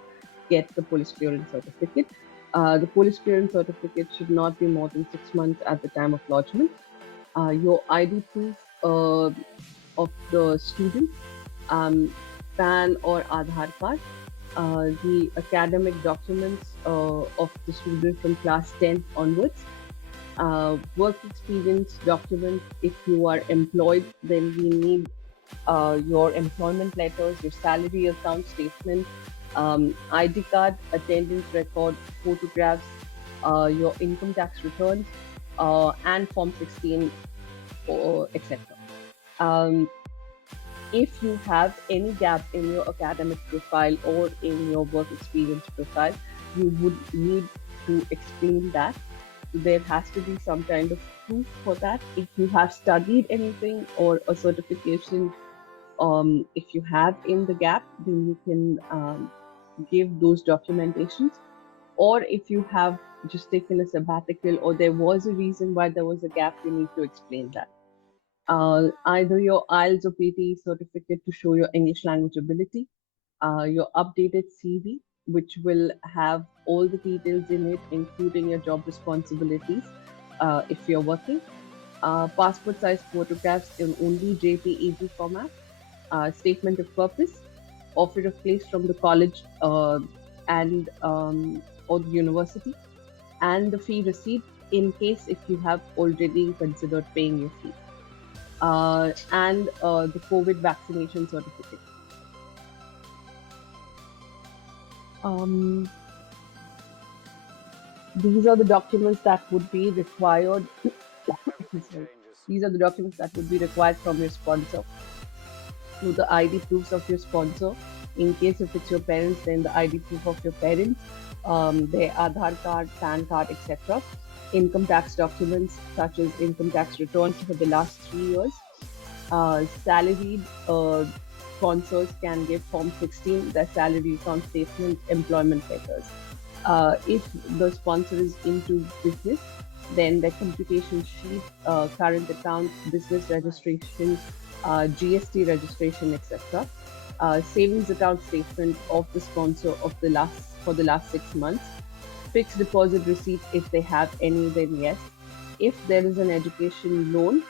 get the police clearance certificate. The police clearance certificate should not be more than 6 months at the time of lodgement. Your ID proof of the student, PAN or Aadhaar card, the academic documents of the student from class 10 onwards, work experience documents. If you are employed, then we need your employment letters, your salary account statement, ID card, attendance record, photographs, your income tax returns, and Form 16, or etc. Um, if you have any gap in your academic profile or in your work experience profile, you would need to explain that. There has to be some kind of proof for that. If you have studied anything or a certification, if you have in the gap, then you can give those documentations. Or if you have just taken a sabbatical or there was a reason why there was a gap, you need to explain that. Either your IELTS or PTE certificate to show your English language ability, your updated CV, which will have all the details in it, including your job responsibilities if you're working, passport size photographs in only JPEG format, statement of purpose, offer of place from the college and or the university, and the fee receipt in case if you have already considered paying your fee, and the COVID vaccination certificate. These are the documents that would be required. Sorry. These are the documents that would be required from your sponsor. So the ID proofs of your sponsor. In case if it's your parents, then the ID proof of your parents, their Aadhaar card, PAN card, etc. Income tax documents such as income tax returns for the last 3 years. Salaried sponsors can give Form 16, their salary account statement, employment letters. If the sponsor is into business, then the computation sheet, current account, business registration, GST registration, etc. Savings account statement of the sponsor of the last 6 months. Fixed deposit receipt if they have any, then yes. If there is an education loan,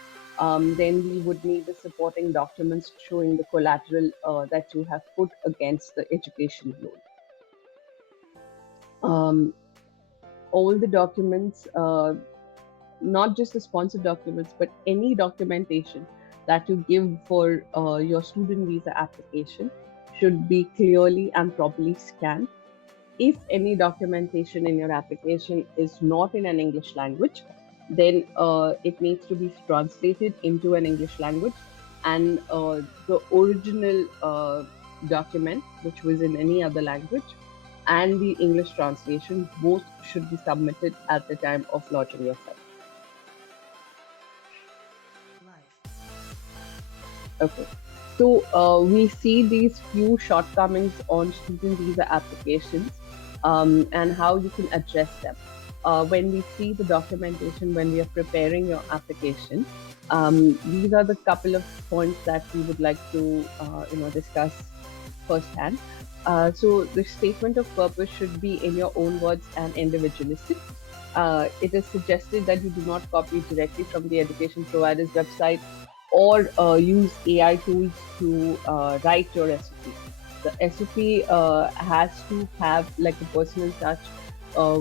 then we would need the supporting documents showing the collateral that you have put against the education loan. All the documents, not just the sponsor documents, but any documentation that you give for your student visa application should be clearly and properly scanned. If any documentation in your application is not in an English language, then it needs to be translated into an English language, and the original document, which was in any other language, and the English translation both should be submitted at the time of lodging your file. Okay, so we see these few shortcomings on student visa applications and how you can address them. When we see the documentation when we are preparing your application, these are the couple of points that we would like to discuss firsthand. So the statement of purpose should be in your own words and individualistic. It is suggested that you do not copy directly from the education provider's website or use AI tools to write your SOP. The SOP has to have like a personal touch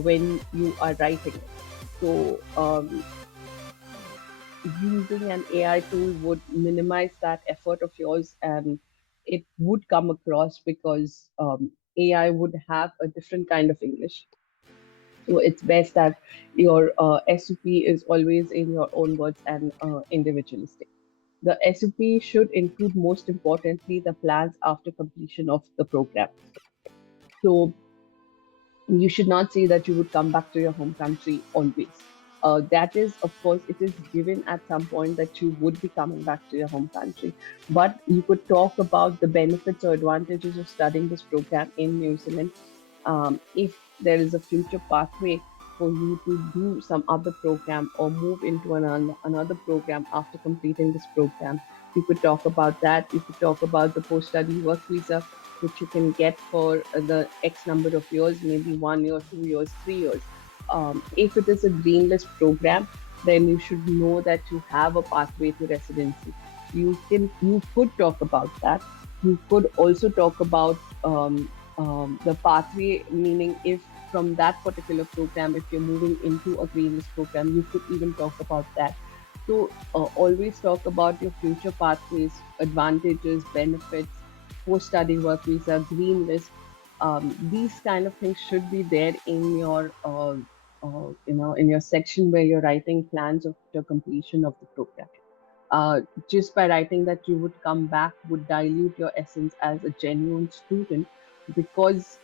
when you are writing it. So using an AI tool would minimize that effort of yours, and it would come across because AI would have a different kind of English. So it's best that your SOP is always in your own words and individualistic. The SOP should include, most importantly, the plans after completion of the program. So you should not say that you would come back to your home country always. That is, of course, it is given at some point that you would be coming back to your home country. But you could talk about the benefits or advantages of studying this program in New Zealand. If there is a future pathway for you to do some other program or move into another program after completing this program, you could talk about that. You could talk about the post-study work visa, which you can get for the X number of years, maybe 1 year, 2 years, 3 years. If it is a green list program, then you should know that you have a pathway to residency. You could talk about that. You could also talk about the pathway, meaning if from that particular program, if you're moving into a green list program, you could even talk about that. So always talk about your future pathways, advantages, benefits, post-study work visa, green list. These kind of things should be there in your, in your section where you're writing plans of the completion of the program. Just by writing that you would come back would dilute your essence as a genuine student, because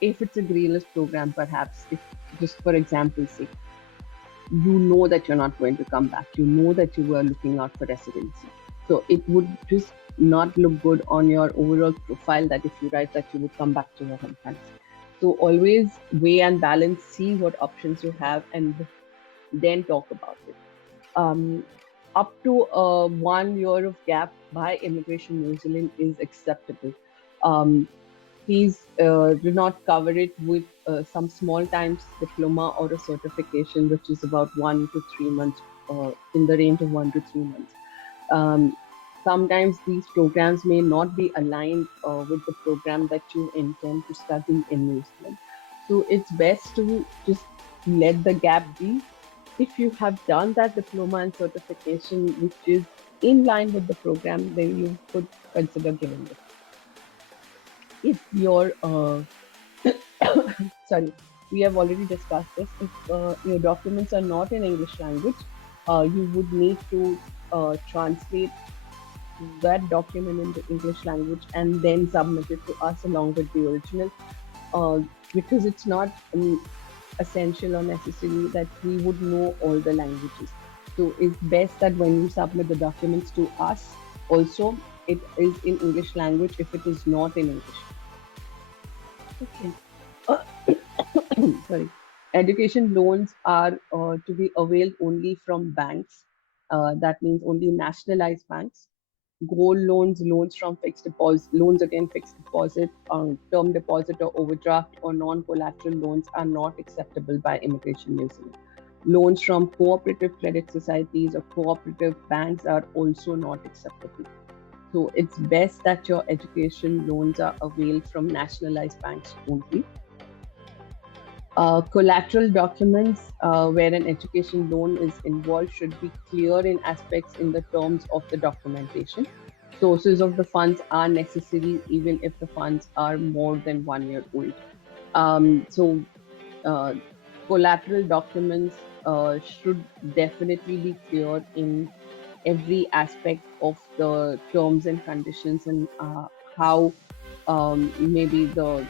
if it's a green list program, perhaps if just for example's sake, you know that you're not going to come back. You know that you were looking out for residency. So it would just not look good on your overall profile that if you write that you would come back to your home country. So always weigh and balance, see what options you have, and then talk about it. Up to 1 year of gap by Immigration New Zealand is acceptable. Please do not cover it with some small times diploma or a certification, which is about 1 to 3 months, in the range of 1 to 3 months. Um, Sometimes these programs may not be aligned with the program that you intend to study in New Zealand. So it's best to just let the gap be. If you have done that diploma and certification, which is in line with the program, then you could consider giving it. If your sorry, we have already discussed this. If your documents are not in English language, you would need to translate that document into English language and then submit it to us along with the original, because it's not essential or necessary that we would know all the languages. So it's best that when you submit the documents to us, also it is in English language if it is not in English. Okay. Sorry. Education loans are to be availed only from banks. That means only nationalized banks. Gold loans, loans from fixed deposit, loans against fixed deposit, term deposit or overdraft or non-collateral loans are not acceptable by Immigration New Zealand. Loans from cooperative credit societies or cooperative banks are also not acceptable. So it's best that your education loans are availed from nationalized banks only. Collateral documents where an education loan is involved should be clear in aspects in the terms of the documentation. Sources of the funds are necessary even if the funds are more than 1 year old. So collateral documents should definitely be clear in every aspect of the terms and conditions, and how maybe the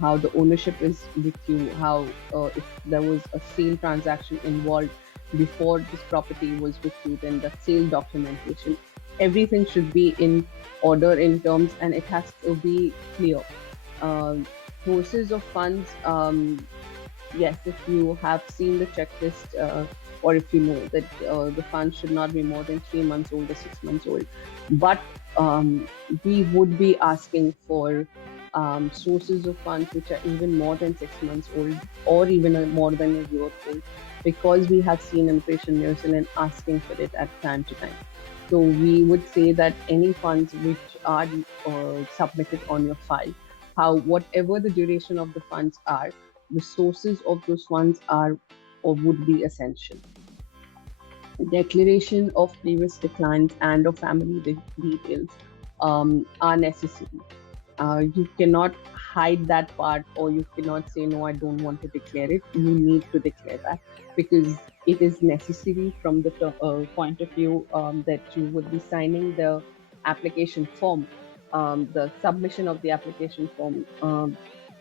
how the ownership is with you, how if there was a sale transaction involved before this property was with you, then the sale documentation, everything should be in order in terms, and it has to be clear. uh, Sources of funds, yes, if you have seen the checklist, or if you know that the fund should not be more than 3 months old or 6 months old, but we would be asking for sources of funds which are even more than 6 months old or even more than a year old, because we have seen Immigration New Zealand asking for it at time to time. So we would say that any funds which are submitted on your file, how whatever the duration of the funds are, the sources of those funds are or would be essential. Declaration of previous declines and of family details are necessary. You cannot hide that part, or you cannot say, no, I don't want to declare it. You need to declare that, because it is necessary from the point of view that you would be signing the application form. The submission of the application form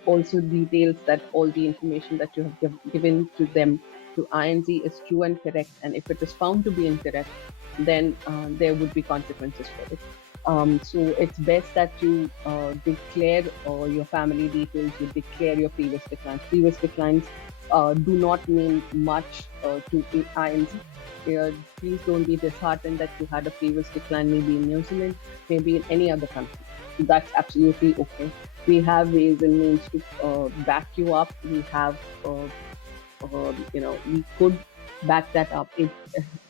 also details that all the information that you have given to them to INZ is true and correct. And if it is found to be incorrect, then there would be consequences for it. So it's best that you declare your family details, you declare your previous declines. Previous declines do not mean much to INZ. Please don't be disheartened that you had a previous decline, maybe in New Zealand, maybe in any other country. That's absolutely okay. We have ways and means to back you up. We have, we could back that up. It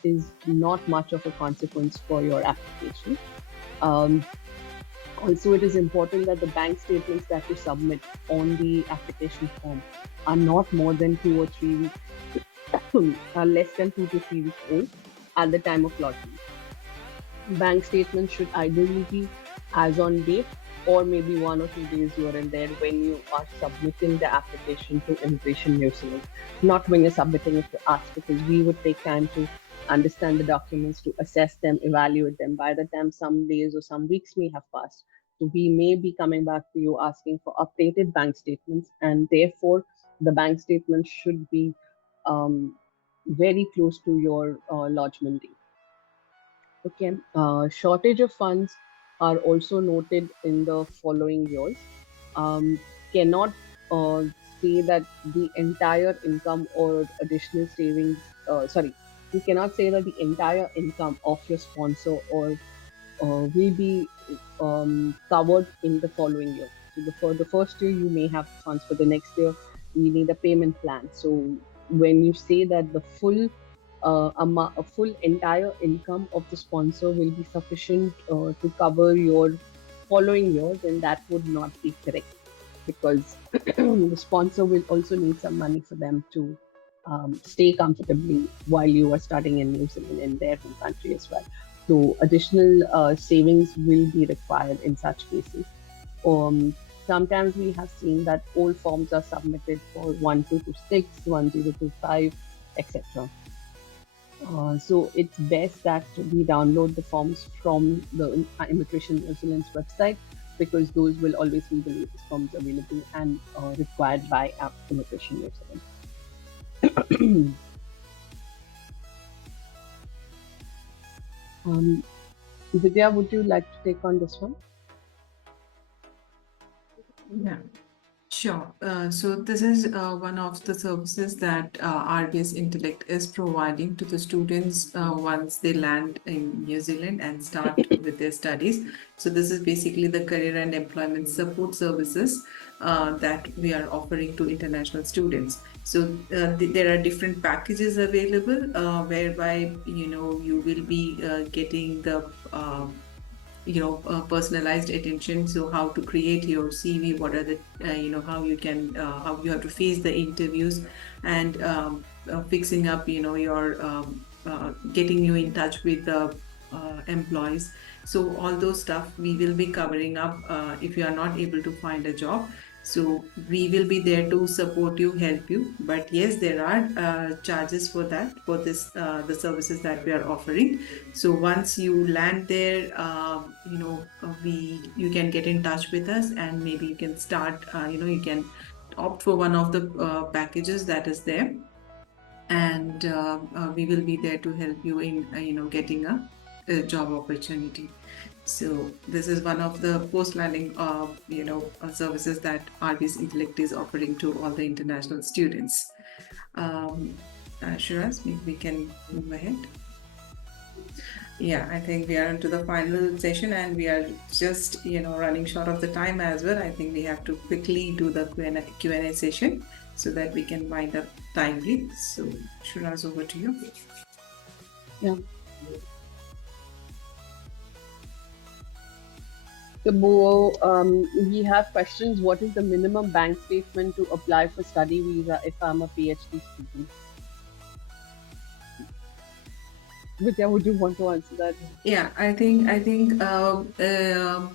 is not much of a consequence for your application. Um, Also, it is important that the bank statements that you submit on the application form are not more than 2 or 3 weeks are less than 2 to 3 weeks old at the time of lottery. Bank statements should ideally be as on date or maybe 1 or 2 days here and there when you are submitting the application to Immigration New Zealand, not when you're submitting it to us, because we would take time to understand the documents, to assess them, evaluate them. By the time some days or some weeks may have passed, so we may be coming back to you asking for updated bank statements, and therefore the bank statement should be um, very close to your lodgement date. Okay. Shortage of funds are also noted in the following years. Um, cannot uh, say that the entire income or additional savings, sorry, you cannot say that the entire income of your sponsor or will be covered in the following year. So for the first year, you may have funds. For the next year, you need a payment plan. So when you say that the full a full entire income of the sponsor will be sufficient to cover your following year, then that would not be correct, because the sponsor will also need some money for them to stay comfortably while you are studying in New Zealand, in their home country as well. So additional savings will be required in such cases. Um, Sometimes we have seen that old forms are submitted for 1226, 1025, etc. So it's best that we download the forms from the Immigration New Zealand's website, because those will always be the latest forms available and required by Immigration New Zealand. Vidya, would you like to take on this one? Yeah. Sure. So this is one of the services that RBS Intellect is providing to the students once they land in New Zealand and start with their studies. So this is basically the career and employment support services that we are offering to international students. So there are different packages available whereby you will be getting the personalized attention. So how to create your CV, what are the how you can how you have to face the interviews, and fixing up your getting you in touch with the employees. So all those stuff we will be covering up if you are not able to find a job. So we will be there to support you, help you. But yes, there are charges for that, for this the services that we are offering. So once you land there, you can get in touch with us, and maybe you can start. You can opt for one of the packages that is there, and we will be there to help you in getting a job opportunity. So this is one of the post-landing, services that RBS Intellect is offering to all the international students. Shiraz, maybe we can move ahead. Yeah, I think we are into the final session, and we are just running short of the time as well. I think we have to quickly do the Q&A session so that we can wind up timely. So Shiraz, over to you. Yeah. So, we have questions. What is the minimum bank statement to apply for study visa if I'm a PhD student? Vidya, would you want to answer that? Yeah, I think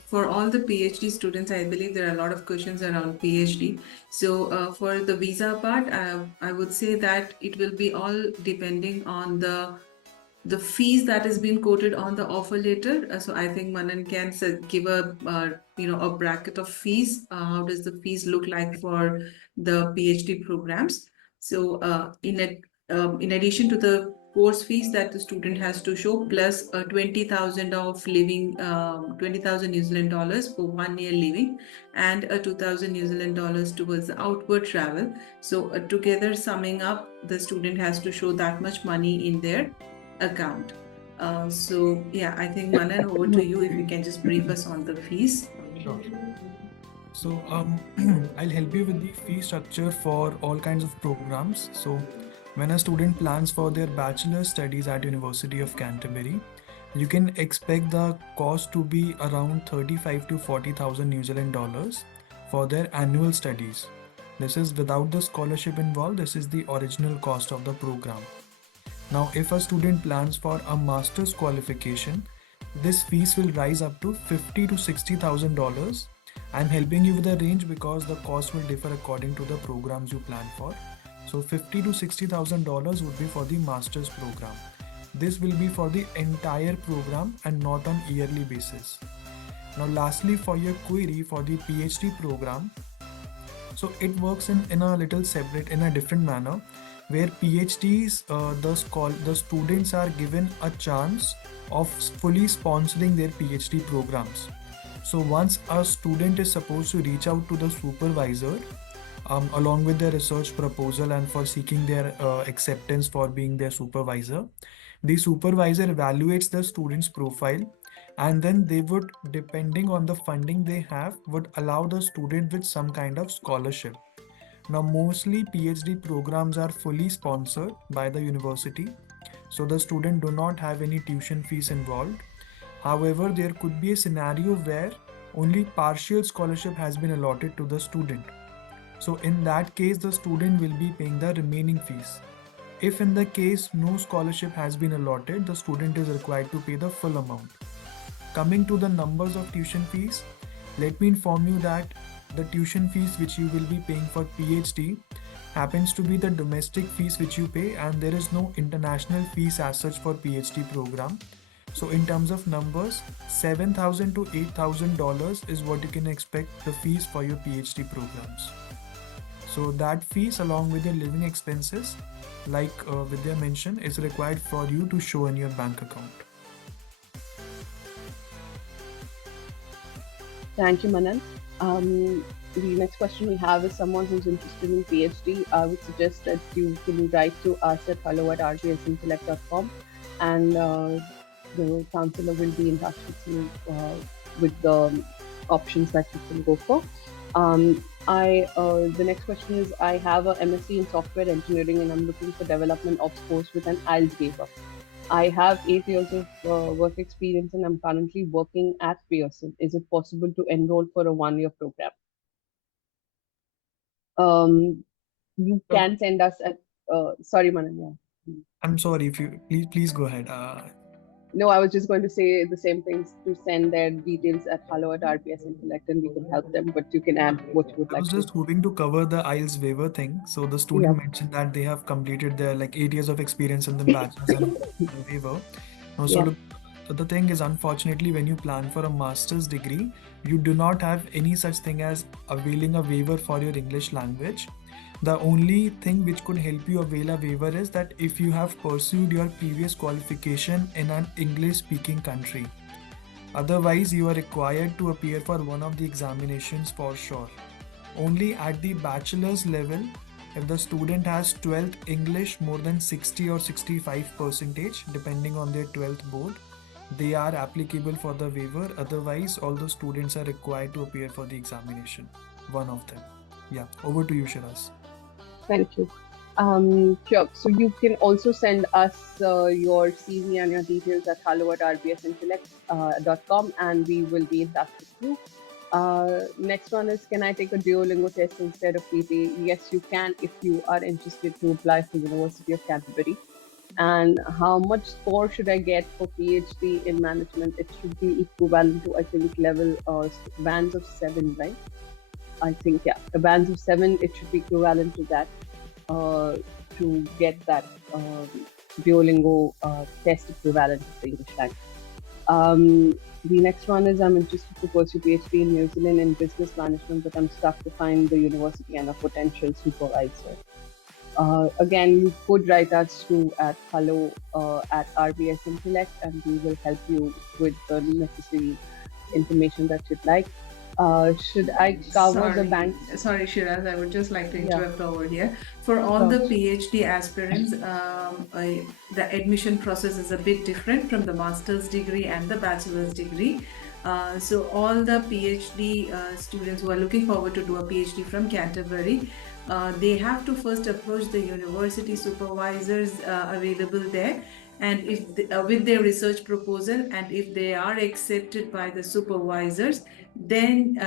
for all the PhD students, I believe there are a lot of questions around PhD. So for the visa part, I would say that it will be all depending on the fees that has been quoted on the offer letter. So I think Manan can give a a bracket of fees. How does the fees look like for the PhD programs? So in addition to the course fees that the student has to show, plus 20,000 of living, 20,000 New Zealand dollars for 1 year living, and 2,000 New Zealand dollars towards the outward travel. So together, summing up, the student has to show that much money in their account. So yeah, I think Manan, over to you, if you can just brief us on the fees. Sure. So I'll help you with the fee structure for all kinds of programs. So when a student plans for their bachelor studies at University of Canterbury, you can expect the cost to be around 35 to 40,000 New Zealand dollars for their annual studies. This is without the scholarship involved. This is the original cost of the program. Now, if a student plans for a master's qualification, this fees will rise up to $50,000 to $60,000. I'm helping you with the range because the cost will differ according to the programs you plan for. So $50,000 to $60,000 would be for the master's program. This will be for the entire program and not on yearly basis. Now, lastly, for your query for the PhD program, so it works in a little separate, in a different manner, where PhDs, the students are given a chance of fully sponsoring their PhD programs. So once a student is supposed to reach out to the supervisor along with their research proposal and for seeking their acceptance for being their supervisor, the supervisor evaluates the student's profile, and then they would, depending on the funding they have, would allow the student with some kind of scholarship. Now, mostly PhD programs are fully sponsored by the university, so the student do not have any tuition fees involved. However, there could be a scenario where only partial scholarship has been allotted to the student. So in that case, the student will be paying the remaining fees. If in the case no scholarship has been allotted, the student is required to pay the full amount. Coming to the numbers of tuition fees, let me inform you that the tuition fees which you will be paying for PhD happens to be the domestic fees which you pay, and there is no international fees as such for PhD program. So in terms of numbers, $7,000 to $8,000 is what you can expect the fees for your PhD programs. So that fees along with your living expenses, like Vidya mentioned, is required for you to show in your bank account. Thank you, Manan. The next question we have is someone who's interested in PhD. I would suggest that you can write to us at hello@rbsintellect.com, and the counselor will be in touch with you with the options that you can go for. The next question is, I have a MSc in software engineering and I'm looking for development ops course with an IELTS waiver. I have 8 years of work experience and I'm currently working at Pearson. Is it possible to enroll for a 1-year program? You can send us at, sorry, Manan, yeah. I'm sorry, if you please go ahead. No, I was just going to say the same things, to send their details at hello@rbsintellect and we can help them, but you can add what you would I like was to. just hoping to cover the IELTS waiver thing. So the student mentioned that they have completed their 8 years of experience in the bachelor's and waiver. Now, so Yeah. look, the thing is, unfortunately, when you plan for a master's degree, you do not have any such thing as availing a waiver for your English language. The only thing which could help you avail a waiver is that if you have pursued your previous qualification in an English speaking country. Otherwise, you are required to appear for one of the examinations for sure. Only at the bachelor's level, if the student has 12th English more than 60 or 65%, depending on their 12th board, they are applicable for the waiver. Otherwise, all the students are required to appear for the examination, one of them. Yeah, over to you, Shiraz. Thank you. Sure. So you can also send us your CV and your details at hello@rbsintellect.com and we will be in touch with you. Next one is, can I take a Duolingo test instead of PT? Yes, you can if you are interested to apply for University of Canterbury. And how much score should I get for PhD in management? It should be equivalent to, I think, level bands of 7, right? I think, yeah, the bands of 7, it should be equivalent to that to get that Duolingo test equivalent to the English language. The next one is, I'm interested to pursue PhD in New Zealand in business management, but I'm stuck to find the university and a potential supervisor. Again, you could write us to at hello@RBS Intellect and we will help you with the necessary information that you'd like. Should I cover the bank? Sorry, Shiraz, I would just like to interrupt over here. For all the PhD aspirants, the admission process is a bit different from the master's degree and the bachelor's degree. So all the PhD students who are looking forward to do a PhD from Canterbury, they have to first approach the university supervisors available there, and if with their research proposal, and if they are accepted by the supervisors, then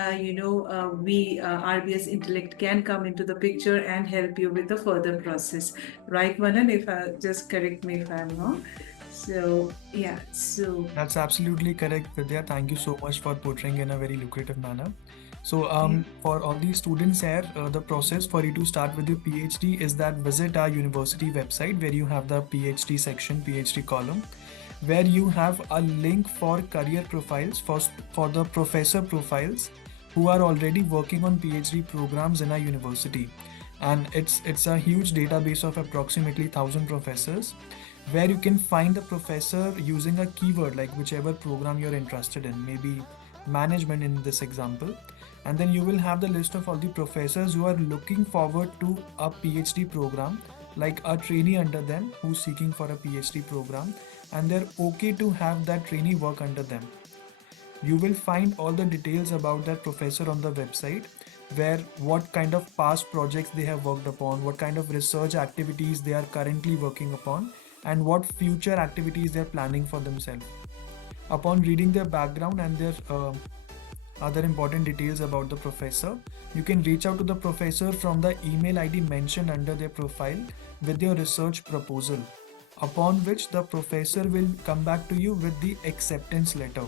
we RBS Intellect can come into the picture and help you with the further process. Right, Manan? If just correct me if I'm wrong. So yeah, so That's absolutely correct, Vidya. Thank you so much for portraying in a very lucrative manner. So, yeah. for all these students here, the process for you to start with your PhD is that visit our university website where you have the PhD section, PhD column, where you have a link for career profiles for the professor profiles who are already working on PhD programs in our university. And it's a huge database of approximately 1,000 professors where you can find the professor using a keyword like whichever program you're interested in, maybe management in this example. And then you will have the list of all the professors who are looking forward to a PhD program, like a trainee under them who's seeking for a PhD program, and they're okay to have that trainee work under them. You will find all the details about that professor on the website, where what kind of past projects they have worked upon, what kind of research activities they are currently working upon, and what future activities they are planning for themselves. Upon reading their background and their other important details about the professor, you can reach out to the professor from the email ID mentioned under their profile with your research proposal, upon which the professor will come back to you with the acceptance letter.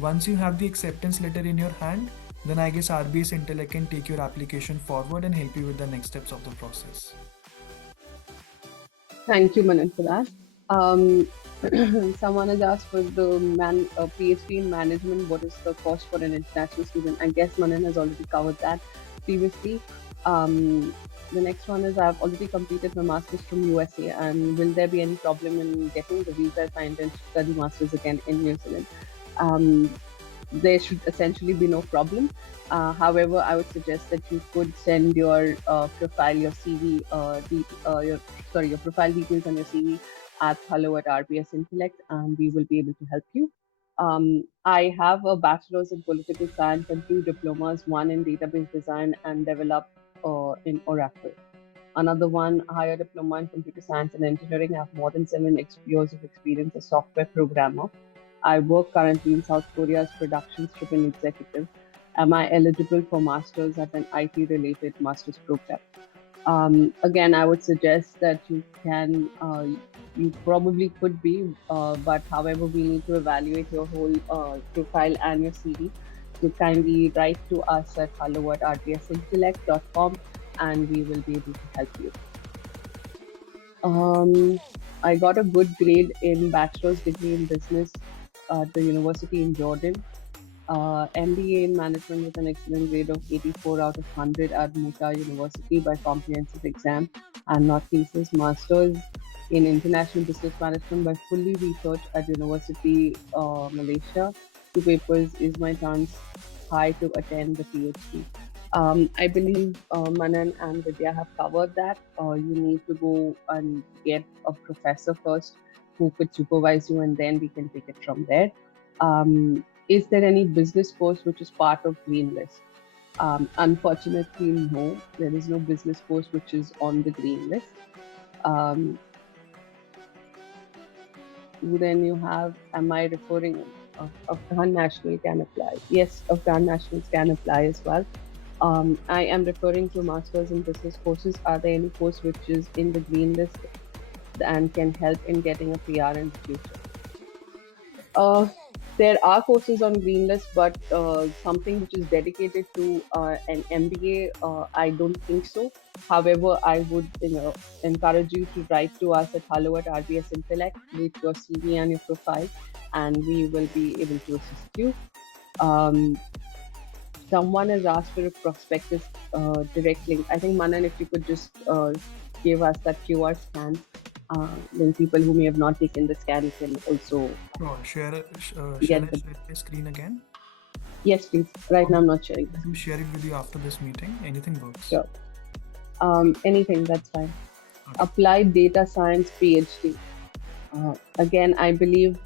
Once you have the acceptance letter in your hand, then I guess RBS Intellect can take your application forward and help you with the next steps of the process. Thank you, Manan, for that. Someone has asked for the PhD in management. What is the cost for an international student? I guess Manan has already covered that previously. The next one is I've already completed my master's from USA, and will there be any problem in getting the visa assigned and study masters again in New Zealand? There should essentially be no problem. However, I would suggest that you could send your profile, your CV, your profile details and your CV at hello@RBS Intellect, and we will be able to help you. I have a bachelor's in political science and 2 diplomas, one in database design and develop in Oracle. Another one, higher diploma in computer science and engineering. I have more than 7 years of experience as software programmer. I work currently in South Korea as production shipping executive. Am I eligible for masters at an IT related master's program? Again, I would suggest that you probably could be, but however, we need to evaluate your whole profile and your CV. So kindly write to us at hello@rbsintellect.com and we will be able to help you. I got a good grade in bachelor's degree in business at the University in Jordan. MBA in management with an excellent grade of 84 out of 100 at Muta University by comprehensive exam, and not thesis. Masters in international business management by fully research at University Malaysia. 2 papers is my chance high to attend the PhD. I believe Manan and Vidya have covered that. You need to go and get a professor first who could supervise you, and then we can take it from there. Is there any business course which is part of Green List? Unfortunately, no. There is no business course which is on the Green List. Then you have, am I referring, Afghan National can apply? Yes, Afghan Nationals can apply as well. I am referring to masters in business courses. Are there any course which is in the Green List and can help in getting a PR in the future? There are courses on Green List, but something which is dedicated to an MBA, I don't think so. However, I would encourage you to write to us at hello@RBS Intellect with your CV and your profile, and we will be able to assist you. Someone has asked for a prospectus direct link. I think, Manan, if you could just give us that QR scan, then people who may have not taken the scan can also Shall I get share my screen again? Yes, please. Right now, I'm not sharing. I'll share it with you after this meeting. Anything works. Sure. Anything, that's fine. Okay. Applied data science PhD. Again, I believe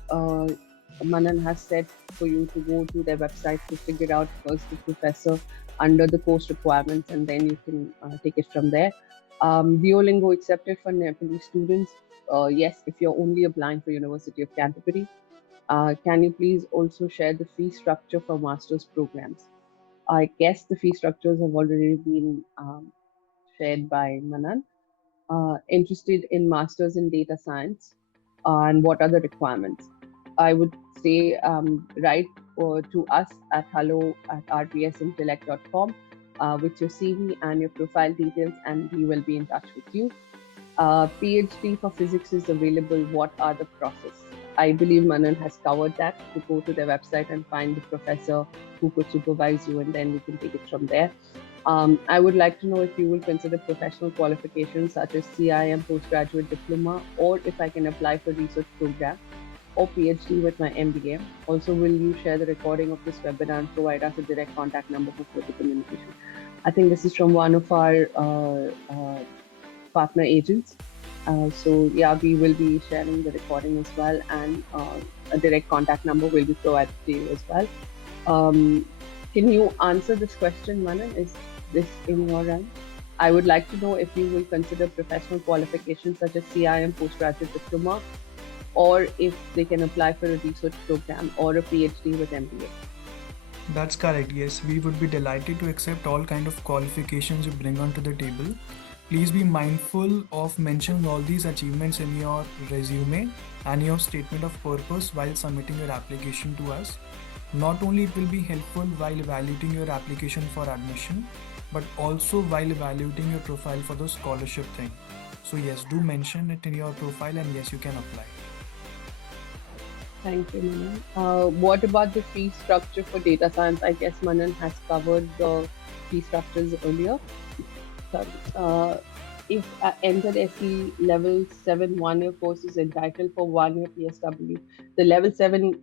Manan has said for you to go to their website to figure out first the professor under the course requirements, and then you can take it from there. Duolingo accepted for Nepali students. Yes, if you're only applying for University of Canterbury. Can you please also share the fee structure for master's programs? I guess the fee structures have already been shared by Manan. Interested in masters in data science, and what are the requirements? I would say write to us at hello@rpsintellect.com with your CV and your profile details, and we will be in touch with you. PhD for physics is available. What are the process? I believe Manan has covered that. To go to their website and find the professor who could supervise you, and then we can take it from there. I would like to know if you will consider professional qualifications such as CIM postgraduate diploma, or if I can apply for research program or PhD with my MBA. Also, will you share the recording of this webinar and provide us a direct contact number for further communication? I think this is from one of our partner agents. So yeah, we will be sharing the recording as well, and a direct contact number will be provided to you as well. Can you answer this question, Manan? Is this in your realm? I would like to know if you will consider professional qualifications such as CIM postgraduate diploma, or if they can apply for a research program or a PhD with MBA. That's correct. Yes, we would be delighted to accept all kind of qualifications you bring onto the table. Please be mindful of mentioning all these achievements in your resume and your statement of purpose while submitting your application to us. Not only it will be helpful while evaluating your application for admission, but also while evaluating your profile for the scholarship thing. So yes, do mention it in your profile, and yes, you can apply. Thank you, Manan. What about the fee structure for data science? I guess Manan has covered the fee structures earlier. If entered SE level 7 1-year course is entitled for 1-year PSW, the level 7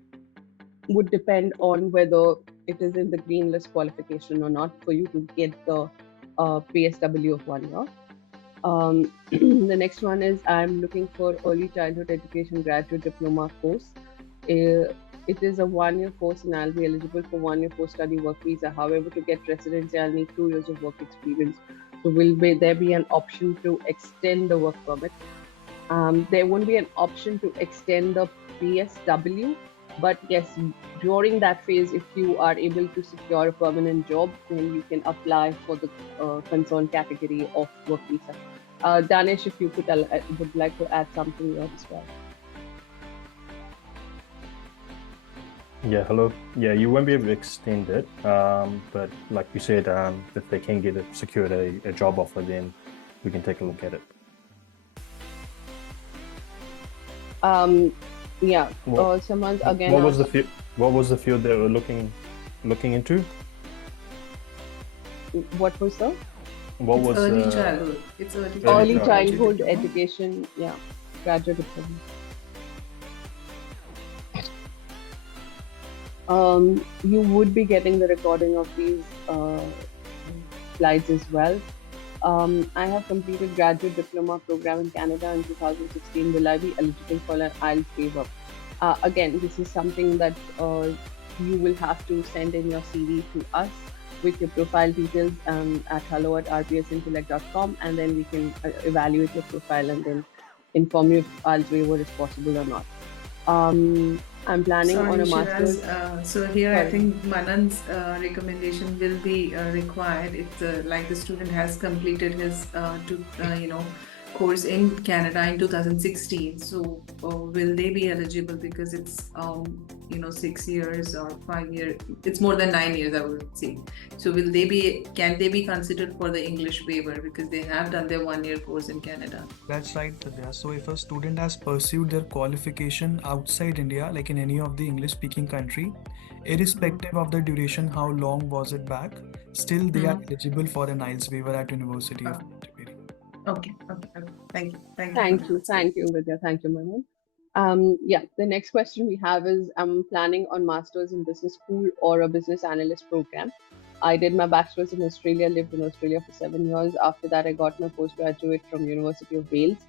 would depend on whether it is in the green list qualification or not for you to get the PSW of 1 year. The next one is I'm looking for early childhood education graduate diploma course. It is a 1-year course and I'll be eligible for 1-year post-study work visa. However, to get residency, I'll need 2 years of work experience. So will there be an option to extend the work permit? There won't be an option to extend the PSW, but yes, during that phase, if you are able to secure a permanent job, then you can apply for the concerned category of work visa. Danish, if you could would like to add something here as well. Yeah, hello. Yeah, you won't be able to extend it, but like you said, if they can get secured a job offer, then we can take a look at it. Yeah. Someone's again. What was the field they were looking into? What was the? What It's was early childhood. It's early childhood education? Yeah, graduate diploma. You would be getting the recording of these slides as well. I have completed graduate diploma program in Canada in 2016. Will I be eligible for an IELTS waiver? Again, this is something that you will have to send in your CV to us with your profile details at hello@rpsintellect.com, and then we can evaluate your profile and then inform you if IELTS waiver is possible or not. I'm planning on a master's. So here I think Manan's recommendation will be required if like the student has completed his course in Canada in 2016. So will they be eligible, because it's 6 years or 5 years? It's more than 9 years, I would say. So can they be considered for the English waiver, because they have done their 1-year course in Canada? That's right, Vidya. So if a student has pursued their qualification outside India, like in any of the English-speaking country, irrespective of the duration, how long was it back, still they are eligible for an IELTS waiver at University of Canterbury. Okay. Thank you. Thank you, Vidya. Thank you, Manan. The next question we have is, I'm planning on master's in business school or a business analyst program. I did my bachelor's in Australia, lived in Australia for 7 years. After that, I got my postgraduate from University of Wales.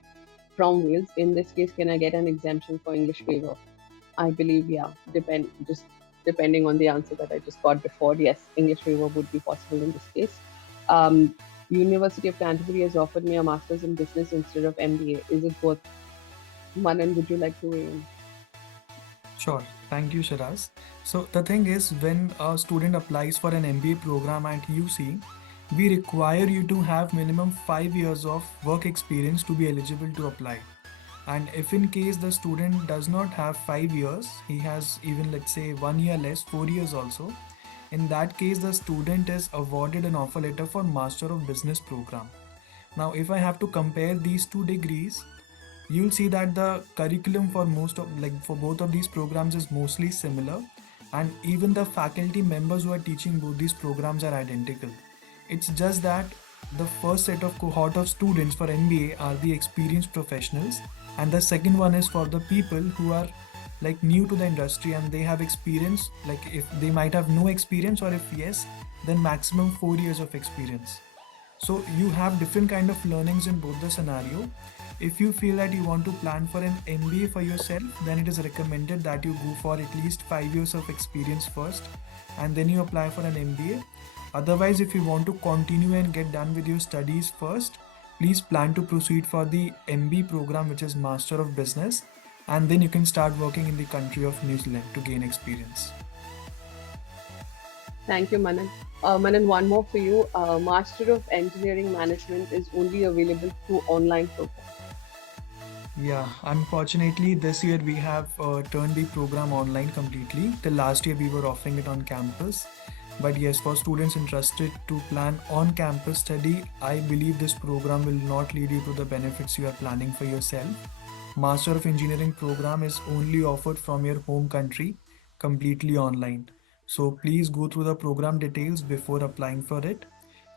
In this case, can I get an exemption for English waiver? I believe, yeah, depending on the answer that I just got before, yes, English waiver would be possible in this case. Um, University of Canterbury has offered me a master's in business instead of MBA. Is it worth? Manan, would you like to weigh in? Sure. Thank you, Shiraz. So the thing is, when a student applies for an MBA program at UC, we require you to have minimum 5 years of work experience to be eligible to apply. And if in case the student does not have 5 years, he has even, let's say, 1 year less, 4 years also. In that case, the student is awarded an offer letter for Master of Business program. Now, if I have to compare these two degrees, you'll see that the curriculum for most of, like, for both of these programs is mostly similar, and even the faculty members who are teaching both these programs are identical. It's just that the first set of cohort of students for MBA are the experienced professionals, and the second one is for the people who are like new to the industry and they have experience, like if they might have no experience, or if yes, then maximum 4 years of experience. So you have different kind of learnings in both the scenario. If you feel that you want to plan for an MBA for yourself, then it is recommended that you go for at least 5 years of experience first and then you apply for an MBA. Otherwise, if you want to continue and get done with your studies first, please plan to proceed for the MB program, which is Master of Business, and then you can start working in the country of New Zealand to gain experience. Thank you, Manan. Manan, one more for you. Master of Engineering Management is only available through online program. Yeah, unfortunately, this year we have turned the program online completely. Till last year, we were offering it on campus. But yes, for students interested to plan on campus study, I believe this program will not lead you to the benefits you are planning for yourself. Master of Engineering program is only offered from your home country, completely online. So please go through the program details before applying for it.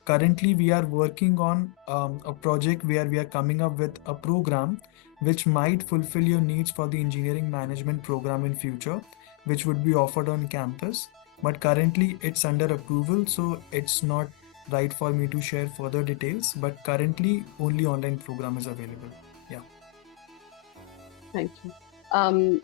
Currently, we are working on a project where we are coming up with a program which might fulfill your needs for the engineering management program in future, which would be offered on campus. But currently, it's under approval, so it's not right for me to share further details. But currently, only online program is available. Yeah. Thank you.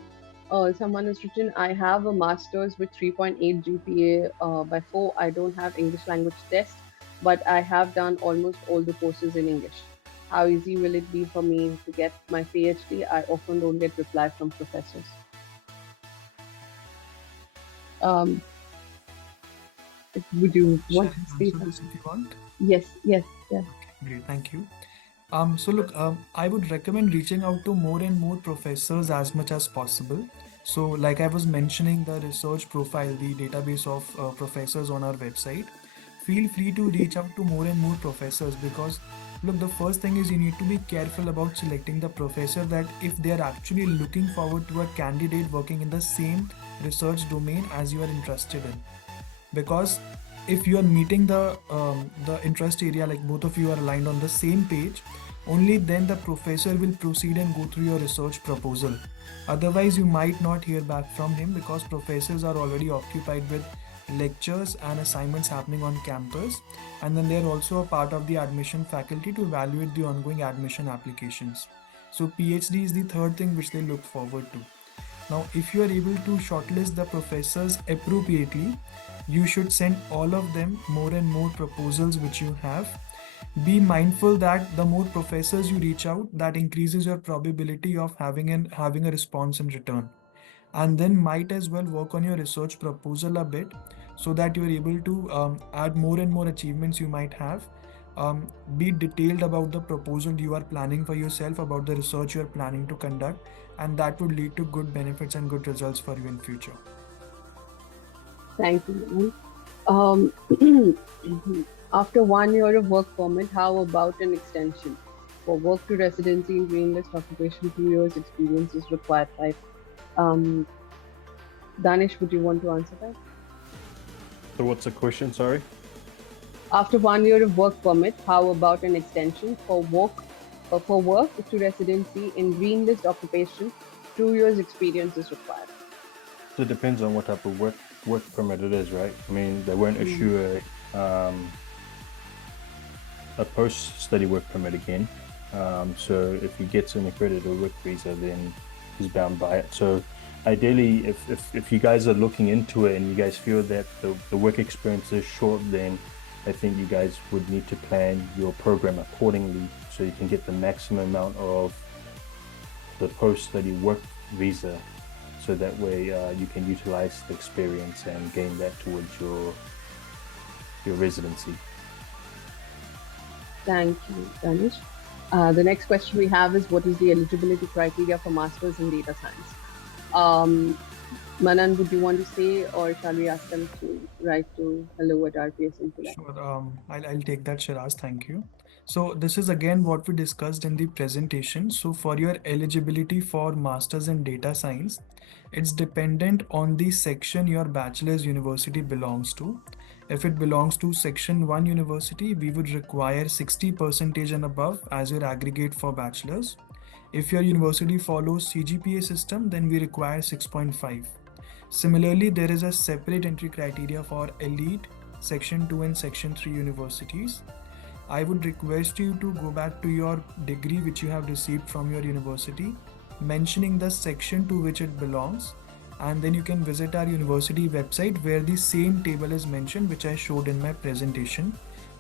Someone has written, I have a master's with 3.8 GPA by 4. I don't have English language test, but I have done almost all the courses in English. How easy will it be for me to get my PhD? I often don't get reply from professors. Um, would you Shall want to I say answer this something? if you want? Yes, yes, yes. Okay, great, thank you. So look, I would recommend reaching out to more and more professors as much as possible. So like I was mentioning the research profile, the database of professors on our website, feel free to reach out to more and more professors, because look, the first thing is you need to be careful about selecting the professor, that if they are actually looking forward to a candidate working in the same research domain as you are interested in. Because if you are meeting the interest area, like both of you are aligned on the same page, only then the professor will proceed and go through your research proposal. Otherwise, you might not hear back from him, because professors are already occupied with lectures and assignments happening on campus, and then they're also a part of the admission faculty to evaluate the ongoing admission applications. So PhD is the third thing which they look forward to. Now, if you are able to shortlist the professors appropriately, you should send all of them more and more proposals which you have. Be mindful that the more professors you reach out, that increases your probability of having a response in return. And then might as well work on your research proposal a bit, so that you are able to add more and more achievements you might have. Be detailed about the proposal you are planning for yourself, about the research you are planning to conduct, and that would lead to good benefits and good results for you in future. Thank you, Manan. After 1 year of work permit, how about an extension? For work to residency in green list occupation, 2 years experience is required, right? Danish, would you want to answer that? So what's the question? Sorry. After 1 year of work permit, how about an extension for work to residency in green list occupation? 2 years experience is required. So it depends on what type of work permit it is, right? I mean, they won't issue a post-study work permit again. So if he gets an accredited work visa, then he's bound by it. So ideally, if you guys are looking into it and you guys feel that the work experience is short, then I think you guys would need to plan your program accordingly so you can get the maximum amount of the post-study work visa, so that way you can utilize the experience and gain that towards your residency. Thank you, Danish. The next question we have is, what is the eligibility criteria for masters in data science? Manan, would you want to say, or shall we ask them to write to hello@rps Intellect? Sure. I'll take that, Shiraz. Thank you. So this is again what we discussed in the presentation. So for your eligibility for masters in data science, it's dependent on the section your bachelor's university belongs to. If it belongs to section 1 university, we would require 60% and above as your aggregate for bachelor's. If your university follows CGPA system, then we require 6.5. Similarly, there is a separate entry criteria for elite, section 2 and section 3 universities. I would request you to go back to your degree which you have received from your university, mentioning the section to which it belongs, and then you can visit our university website where the same table is mentioned which I showed in my presentation,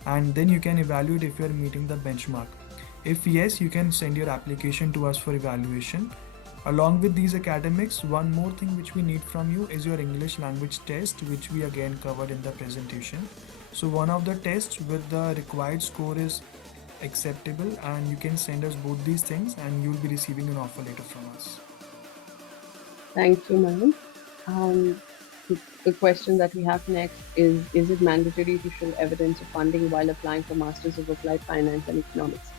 and then you can evaluate if you are meeting the benchmark. If yes, you can send your application to us for evaluation. Along with these academics, one more thing which we need from you is your English language test, which we again covered in the presentation. So one of the tests with the required score is acceptable, and you can send us both these things and you'll be receiving an offer letter from us. Thank you, Manan. The question that we have next is it mandatory to show evidence of funding while applying for Masters of Applied Finance and Economics?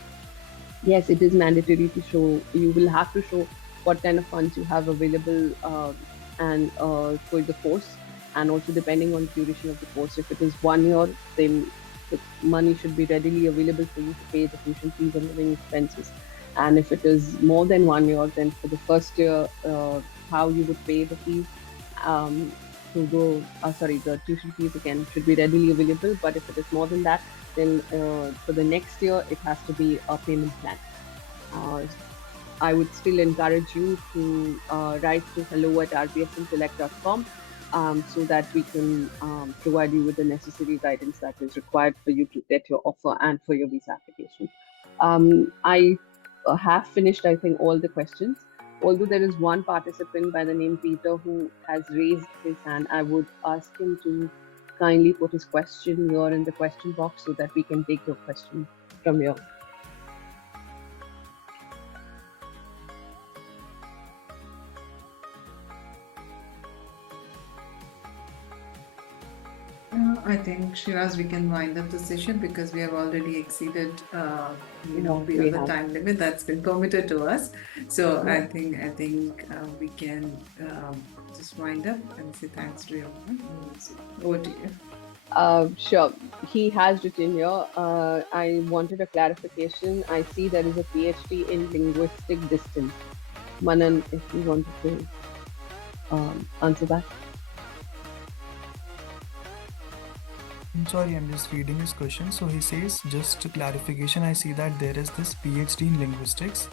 Yes, it is mandatory to show. You will have to show what kind of funds you have available and for the course, and also depending on the duration of the course. If it is 1 year, then the money should be readily available for you to pay the tuition fees and living expenses. And if it is more than 1 year, then for the first year, how you would pay the fees the tuition fees again should be readily available. But if it is more than that, then for the next year, it has to be a payment plan. I would still encourage you to write to hello@rbsintellect.com so that we can provide you with the necessary guidance that is required for you to get your offer and for your visa application. I have finished, I think, all the questions. Although there is one participant by the name Peter who has raised his hand, I would ask him to kindly put his question here in the question box so that we can take your question from here. I think, Shiraz, we can wind up the session because we have already exceeded, the time limit that's been permitted to us. So I think we can just wind up and say thanks to everyone. Over to you. Sure. He has written here. I wanted a clarification. I see there is a PhD in linguistic distance. Manan, if you wanted to answer that. I'm sorry, I'm just reading his question. So he says, just a clarification, I see that there is this PhD in linguistics,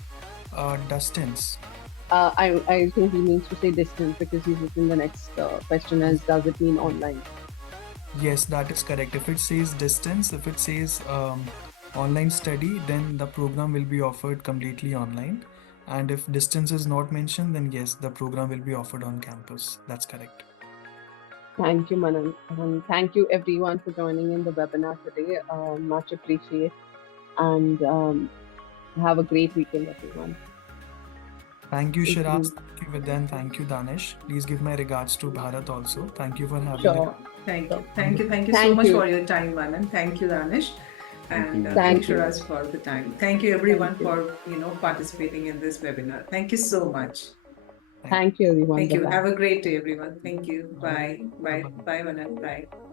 distance. I think he means to say distance because he's written the next question as, does it mean online? Yes, that is correct. If it says distance, if it says online study, then the program will be offered completely online. And if distance is not mentioned, then yes, the program will be offered on campus. That's correct. Thank you, Manan. And thank you everyone for joining in the webinar today. Much appreciate. And have a great weekend, everyone. Thank you, Shiraz. Thank you, Vidyan. Thank you, Danish. Please give my regards to Bharat also. Thank you for having Sure. me. Thank you so much for your time, Manan. Thank you, Danish. And thank you, Shiraz, for the time. Thank you, everyone, for participating in this webinar. Thank you so much. Thank you, everyone. Thank you. Bye-bye. Have a great day, everyone. Thank you. Bye. Bye. Bye, Manan. Bye.